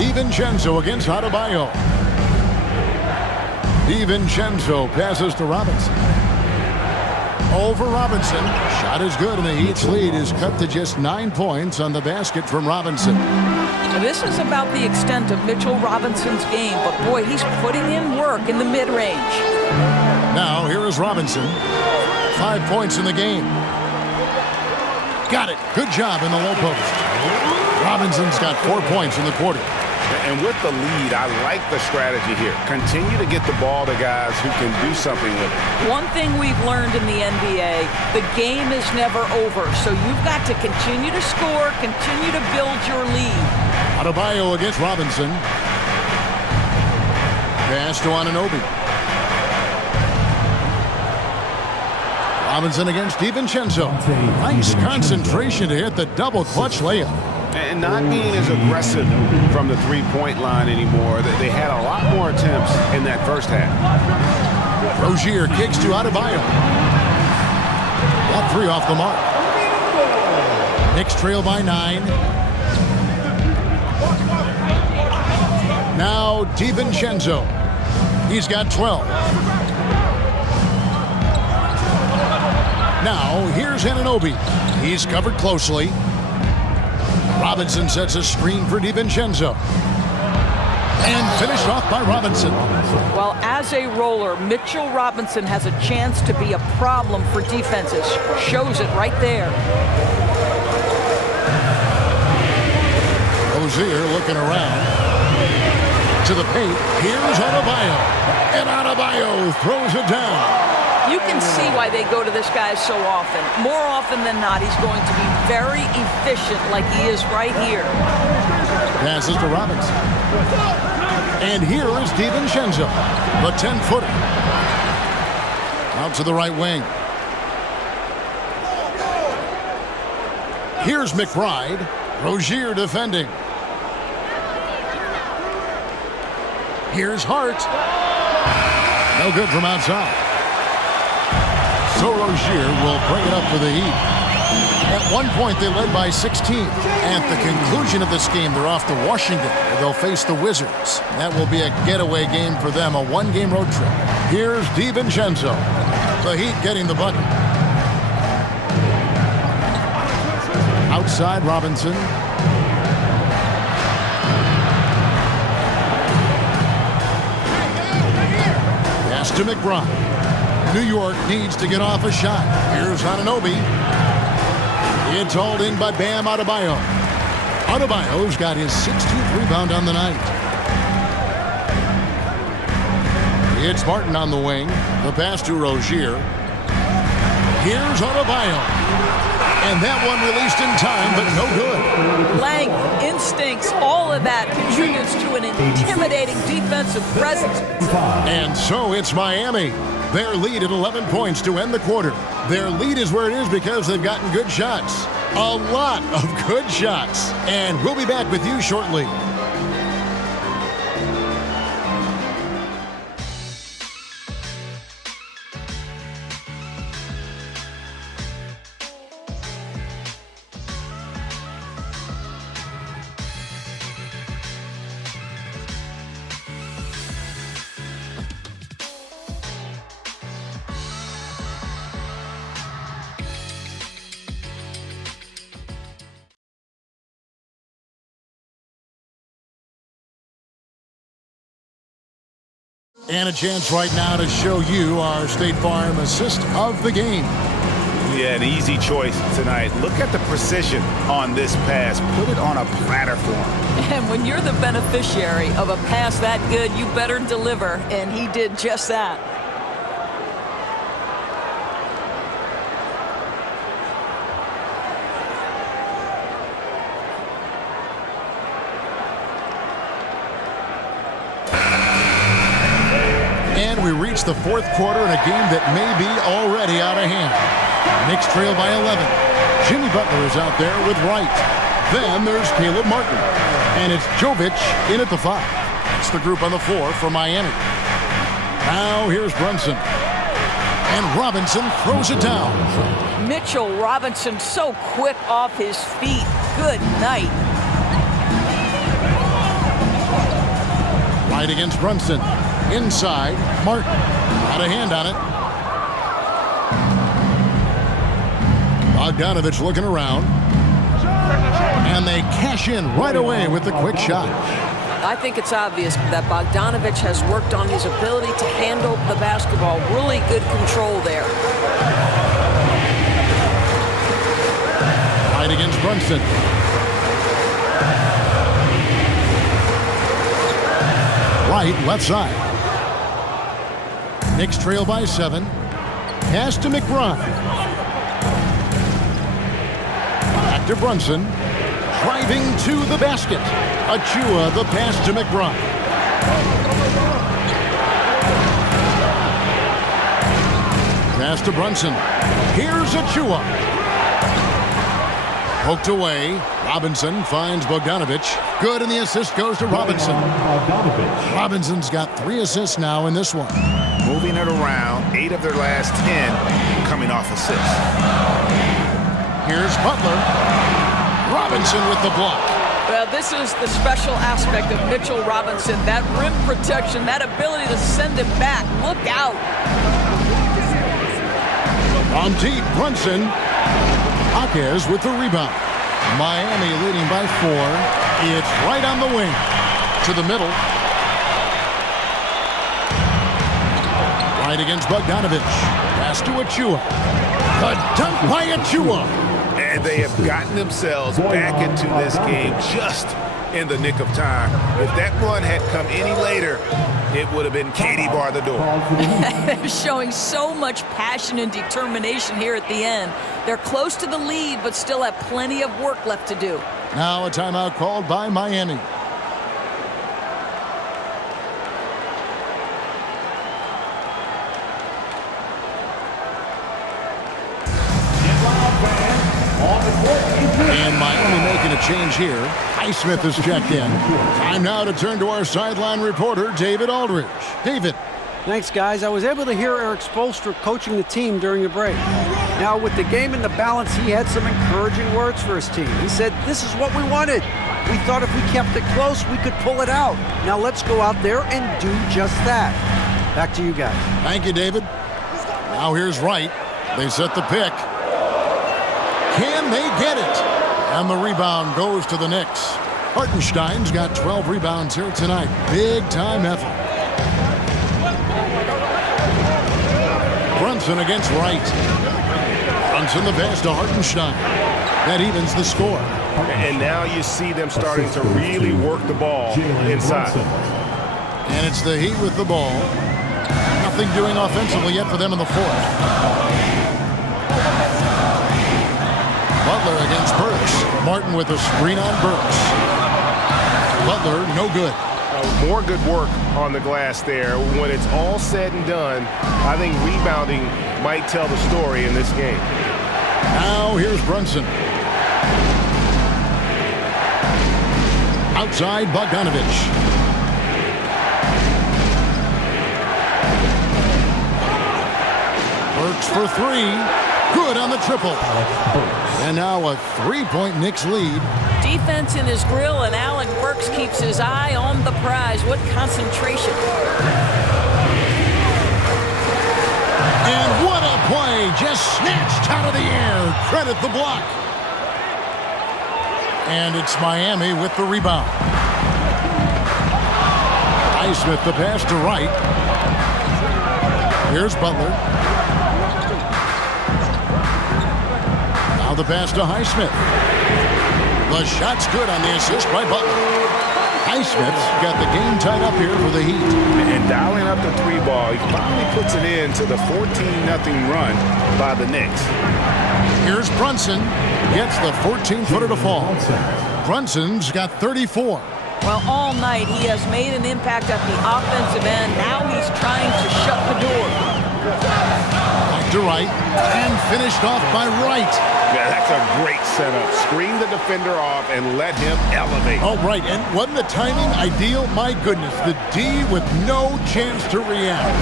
DiVincenzo against Adebayo. DiVincenzo passes to Robinson. Over Robinson. Shot is good, and the Heat's lead is cut to just 9 points on the basket from Robinson. This is about the extent of Mitchell Robinson's game, but boy, he's putting in work in the mid-range. Now, here is Robinson. 5 points in the game. Got it. Good job in the low post. Robinson's got 4 points in the quarter. And with the lead, I like the strategy here. Continue to get the ball to guys who can do something with it. One thing we've learned in the NBA, the game is never over. So you've got to continue to score, continue to build your lead. Adebayo against Robinson. Pass to Anunoby. Robinson against DiVincenzo. Nice concentration to hit the double clutch layup. And not being as aggressive from the three-point line anymore. They had a lot more attempts in that first half. Rozier kicks to Adebayo. That three off the mark. Knicks trail by 9. Now DiVincenzo. He's got 12. Now here's Anunoby. He's covered closely. Robinson sets a screen for DiVincenzo. And finished off by Robinson. Well, as a roller, Mitchell Robinson has a chance to be a problem for defenses. Shows it right there. Rozier looking around. To the paint. Here's Adebayo. And Adebayo throws it down. You can see why they go to this guy so often. More often than not, he's going to be very efficient like he is right here. Passes to Robinson. And here is DiVincenzo, the 10-footer. Out to the right wing. Here's McBride. Rozier defending. Here's Hart. No good from outside. So Rozier will bring it up for the Heat. At one point, they led by 16. At the conclusion of this game, they're off to Washington, where they'll face the Wizards. That will be a getaway game for them, a one-game road trip. Here's DiVincenzo. The Heat getting the bucket. Outside Robinson. Pass to McBride. New York needs to get off a shot. Here's Anunoby. It's hauled in by Bam Adebayo. Adebayo's got his 16th rebound on the night. It's Martin on the wing. The pass to Rozier. Here's Adebayo. And that one released in time, but no good. Length, instincts, all of that contributes to an intimidating defensive presence. And so it's Miami. Their lead at 11 points to end the quarter. Their lead is where it is because they've gotten good shots. A lot of good shots. And we'll be back with you shortly. And a chance right now to show you our State Farm assist of the game. Yeah, an easy choice tonight. Look at the precision on this pass. Put it on a platter for him. And when you're the beneficiary of a pass that good, you better deliver. And he did just that. And we reach the fourth quarter in a game that may be already out of hand. Knicks trail by 11. Jimmy Butler is out there with Wright. Then there's Caleb Martin. And it's Jovic in at the 5. It's the group on the floor for Miami. Now here's Brunson. And Robinson throws it down. Mitchell Robinson so quick off his feet. Good night. Right against Brunson. Inside, Martin. Got a hand on it. Bogdanovich looking around. And they cash in right away with the quick shot. I think it's obvious that Bogdanovich has worked on his ability to handle the basketball. Really good control there. Right against Brunson. Right, left side. Knicks trail by 7. Pass to McBride. Back to Brunson. Driving to the basket. Achua, the pass to McBride. Pass to Brunson. Here's Achua. Poked away. Robinson finds Bogdanovich. Good, and the assist goes to Robinson. Robinson's got 3 assists now in this one. Moving it around, 8 of their last 10 coming off assists. Here's Butler. Robinson with the block. Well, this is the special aspect of Mitchell Robinson. That rim protection, that ability to send it back. Look out. On deep, Brunson. Jaquez with the rebound. Miami leading by 4. It's right on the wing. To the middle. Right against Bogdanovich. Pass to Achua. The dunk by Achua. And they have gotten themselves back into this game just in the nick of time. If that run had come any later, it would have been Katie bar the door. They're showing so much passion and determination here at the end. They're close to the lead, but still have plenty of work left to do. Now a timeout called by Miami. And Miami making a change here. Highsmith is checked in. Time now to turn to our sideline reporter, David Aldridge. David. Thanks, guys. I was able to hear Eric Spoelstra coaching the team during the break. Now, with the game in the balance, he had some encouraging words for his team. He said, "This is what we wanted. We thought if we kept it close, we could pull it out. Now let's go out there and do just that." Back to you guys. Thank you, David. Now here's Wright. They set the pick. Can they get it? And the rebound goes to the Knicks. Hartenstein's got 12 rebounds here tonight. Big time effort. Brunson against Wright. Brunson the pass to Hartenstein. That evens the score. And now you see them starting to really work the ball inside. And it's the Heat with the ball. Nothing doing offensively yet for them in the fourth. Butler against Burks. Martin with a screen on Burks. Butler, no good. More good work on the glass there. When it's all said and done, I think rebounding might tell the story in this game. Now here's Brunson. Outside Bogdanovich. Works for 3. Good on the triple. And now a 3-point Knicks lead. Defense in his grill, and Alec Burks keeps his eye on the prize. What concentration. And what a play. Just snatched out of the air. Credit the block. And it's Miami with the rebound. Highsmith the pass to Wright. Here's Butler. Now the pass to Highsmith. The shot's good on the assist by Butler. Highsmith's got the game tied up here for the Heat. And dialing up the 3 ball, he finally puts it into the 14-0 run by the Knicks. Here's Brunson. Gets the 14-footer to fall. Brunson's got 34. Well, all night he has made an impact at the offensive end. Now he's trying to shut the door. Back to Wright. And finished off by Wright. Yeah, that's a great setup. Screen the defender off and let him elevate. Oh, right. And wasn't the timing ideal? My goodness. The D with no chance to react.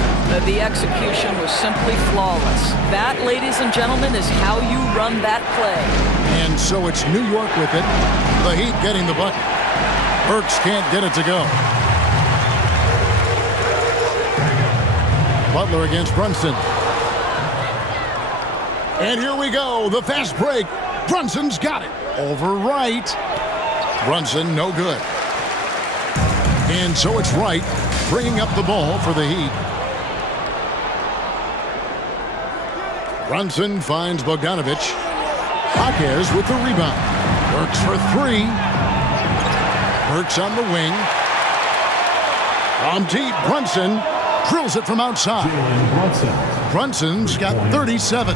The execution was simply flawless. That, ladies and gentlemen, is how you run that play. And so it's New York with it. The Heat getting the bucket. Burks can't get it to go. Butler against Brunson. And here we go. The fast break. Brunson's got it. Over Wright. Brunson, no good. And so it's Wright bringing up the ball for the Heat. Brunson finds Bogdanovich. Jaquez with the rebound. Works for 3. Burks on the wing. On deep, Brunson drills it from outside. Brunson's got 37.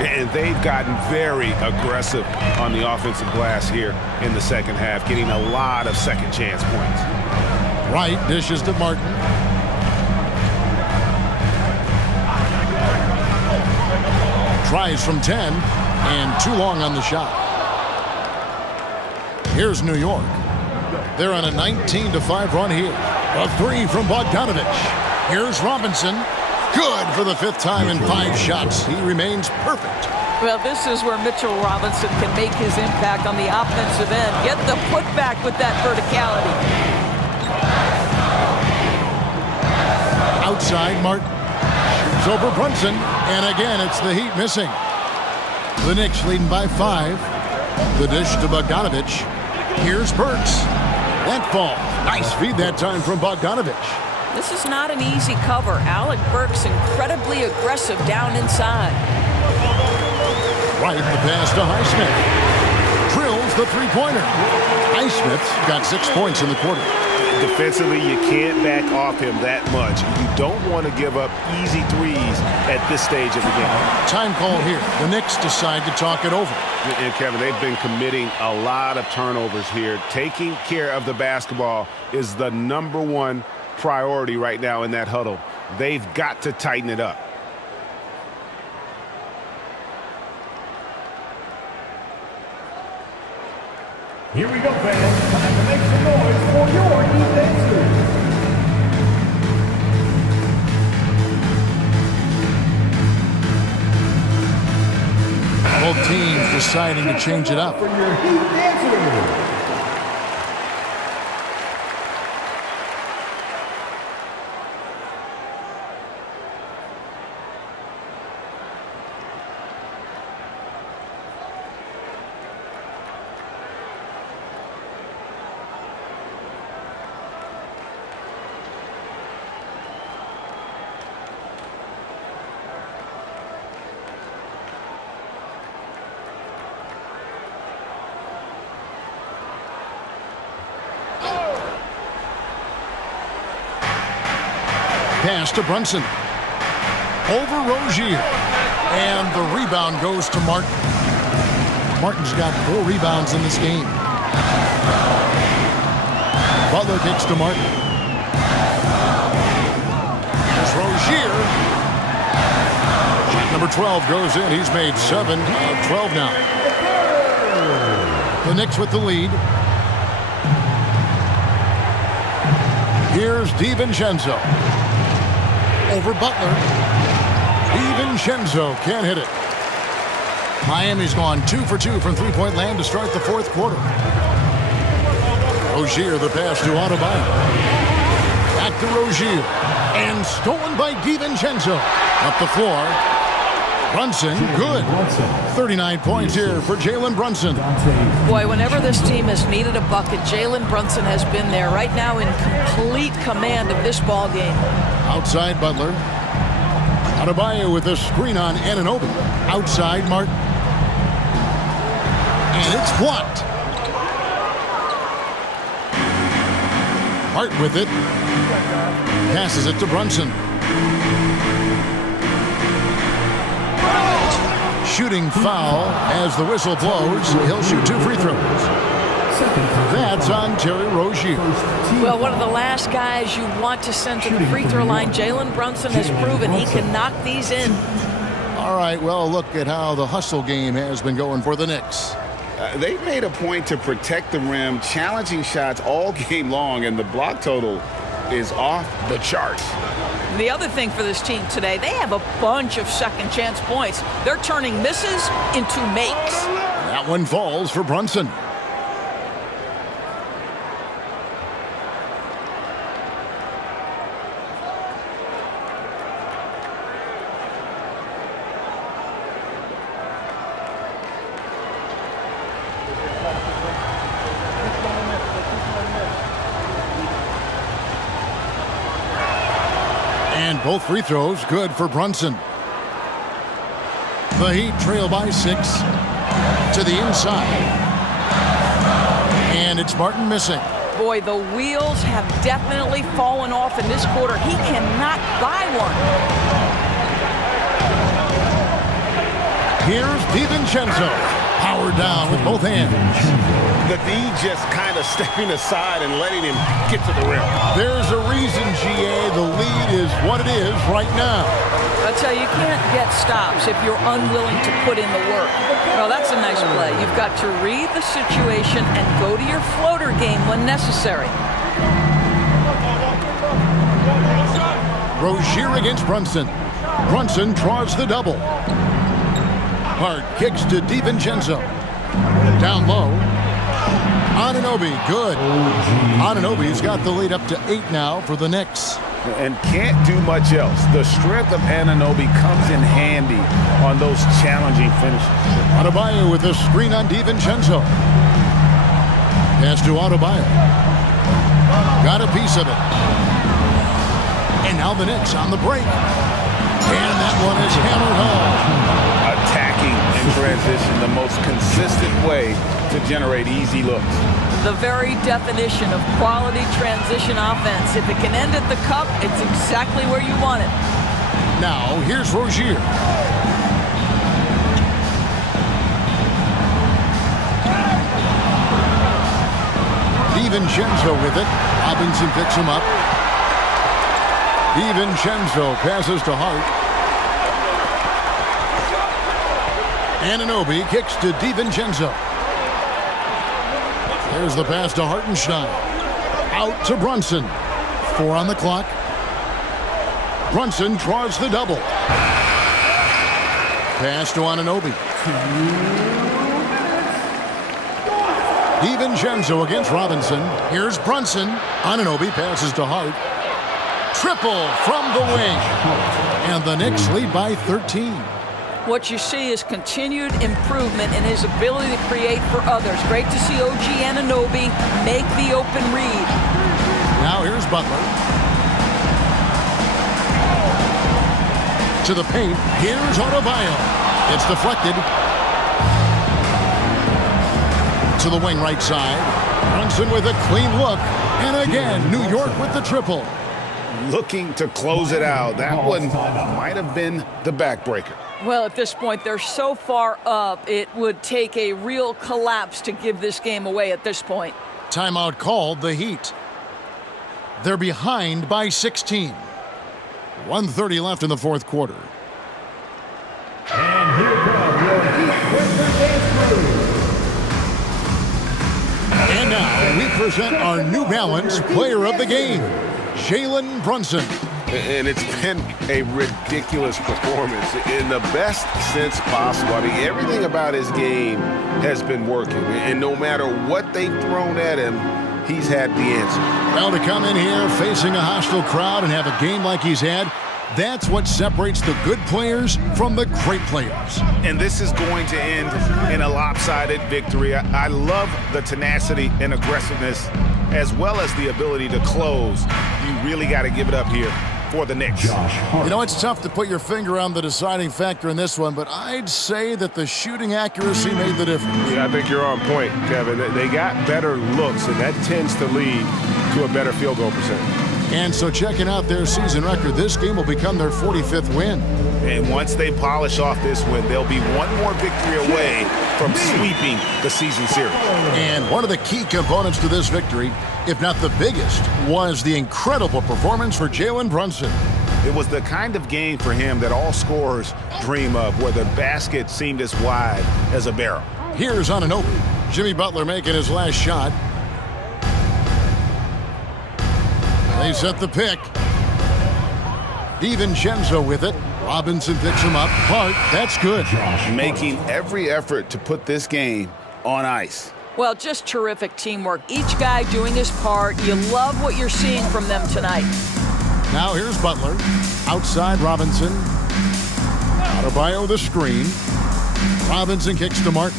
And they've gotten very aggressive on the offensive glass here in the second half, getting a lot of second chance points. Wright dishes to Martin. Tries from 10 and too long on the shot. Here's New York. They're on a 19-5 run here. A three from Bogdanovich. Here's Robinson. Good for the 5th time in 5 shots. He remains perfect. Well, this is where Mitchell Robinson can make his impact on the offensive end. Get the putback with that verticality. Outside, Martin. Shoots over Brunson. And again, it's the Heat missing. The Knicks leading by 5. The dish to Bogdanovich. Here's Burks. That fall. Nice feed that time from Bogdanovich. This is not an easy cover. Alec Burks incredibly aggressive down inside. Right, the pass to Highsmith. Drills the three-pointer. Highsmith's got 6 points in the quarter. Defensively, you can't back off him that much. You don't want to give up easy threes at this stage of the game. Time call here. The Knicks decide to talk it over. And Kevin, they've been committing a lot of turnovers here. Taking care of the basketball is the #1 priority right now in that huddle. They've got to tighten it up. Here we go, fans. Time to make some noise for your defense. Both teams deciding to change it up. For your Heat dancers. Pass to Brunson. Over Rozier. And the rebound goes to Martin. Martin's got 4 rebounds in this game. Butler kicks to Martin. There's Rozier. Shot number 12 goes in. He's made 7 out of 12 now. The Knicks with the lead. Here's DiVincenzo. Over Butler. DiVincenzo can't hit it. Miami's gone 2 for 2 from three-point land to start the 4th quarter. Rozier, the pass to Adebayo. Back to Rozier. And stolen by DiVincenzo. Up the floor. Brunson, good. 39 points here for Jalen Brunson. Boy, whenever this team has needed a bucket, Jalen Brunson has been there. Right now in complete command of this ball game. Outside Butler. Adebayo with a screen on Anunoby. Outside Martin. And it's blocked. Martin with it. Passes it to Brunson. Shooting foul as the whistle blows. He'll shoot 2 free throws. That's on Terry Rozier. Well, one of the last guys you want to send to the free throw line, Jalen Brunson has proven he can knock these in. All right, well, look at how the hustle game has been going for the Knicks. They've made a point to protect the rim, challenging shots all game long, and the block total is off the charts. The other thing for this team today, they have a bunch of second chance points. They're turning misses into makes. That one falls for Brunson. And both free throws good for Brunson. The Heat trail by 6 to the inside. And it's Martin missing. Boy, the wheels have definitely fallen off in this quarter. He cannot buy one. Here's DiVincenzo. Power Powered down with both hands. The D just kind of stepping aside and letting him get to the rim. There's a reason, GA, the lead is what it is right now. I tell you, you can't get stops if you're unwilling to put in the work. Well, that's a nice play. You've got to read the situation and go to your floater game when necessary. Rozier against Brunson. Brunson draws the double. Hart kicks to DiVincenzo. Down low. Anunoby, good. Anunoby's got the lead up to 8 now for the Knicks. And can't do much else. The strength of Anunoby comes in handy on those challenging finishes. Adebayo with a screen on DiVincenzo. Pass to Adebayo. Got a piece of it. And now the Knicks on the break. And that one is hammered home. Attacking in transition, the most consistent way to generate easy looks. The very definition of quality transition offense. If it can end at the cup, it's exactly where you want it. Now, here's Rozier. DiVincenzo with it. Robinson picks him up. DiVincenzo passes to Hart. Anunoby kicks to DiVincenzo. There's the pass to Hartenstein. Out to Brunson. 4 on the clock. Brunson draws the double. Pass to Anunoby. DiVincenzo against Robinson. Here's Brunson. Anunoby passes to Hart. Triple from the wing. And the Knicks lead by 13. What you see is continued improvement in his ability to create for others. Great to see OG Anunoby make the open read. Now here's Butler. To the paint. Here's Adebayo. It's deflected. To the wing right side. Brunson with a clean look. And again, New York with the triple. Looking to close it out. That one might have been the backbreaker. Well, at this point, they're so far up, it would take a real collapse to give this game away at this point. Timeout called, the Heat. They're behind by 16. 1:30 left in the fourth quarter. And here come your Heat Winter Dance Crew. And now we present our New Balance Player of the Game, Jalen Brunson. And it's been a ridiculous performance in the best sense possible. I mean, everything about his game has been working. And no matter what they've thrown at him, he's had the answer. Well, to come in here facing a hostile crowd and have a game like he's had, that's what separates the good players from the great players. And this is going to end in a lopsided victory. I love the tenacity and aggressiveness as well as the ability to close. You really got to give it up here for the Knicks. You know, it's tough to put your finger on the deciding factor in this one, but I'd say that the shooting accuracy made the difference. Yeah, I think you're on point, Kevin. They got better looks, and that tends to lead to a better field goal percentage. And so checking out their season record, this game will become their 45th win. And once they polish off this win, they'll be one more victory away from sweeping the season series. And one of the key components to this victory, if not the biggest, was the incredible performance for Jalen Brunson. It was the kind of game for him that all scorers dream of, where the basket seemed as wide as a barrel. Here's Anunoby. Jimmy Butler making his last shot. They set the pick. DiVincenzo with it. Robinson picks him up. Hart, that's good. Making every effort to put this game on ice. Well, just terrific teamwork. Each guy doing his part. You love what you're seeing from them tonight. Now here's Butler. Outside Robinson. Adebayo the screen. Robinson kicks to Martin.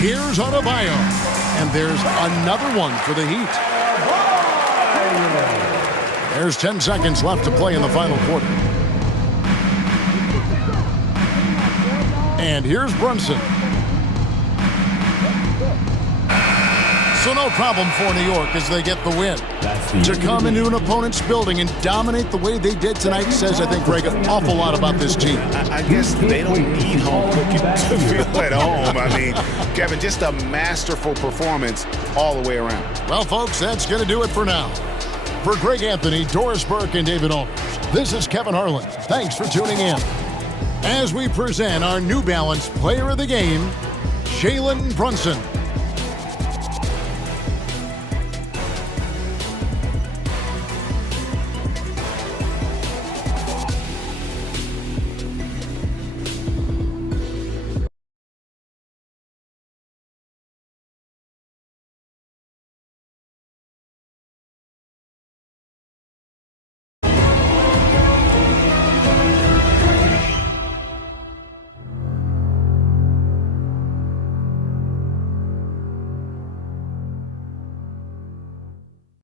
Here's Adebayo. And there's another one for the Heat. There's 10 seconds left to play in the final quarter. And here's Brunson. So no problem for New York as they get the win. To come into an opponent's building and dominate the way they did tonight says, I think, Greg, an awful lot about this team. I guess they don't need home cooking to feel at home. I mean, Kevin, just a masterful performance all the way around. Well, folks, that's going to do it for now. For Greg Anthony, Doris Burke, and David Aldridge, this is Kevin Harlan. Thanks for tuning in. As we present our New Balance Player of the Game, Jalen Brunson.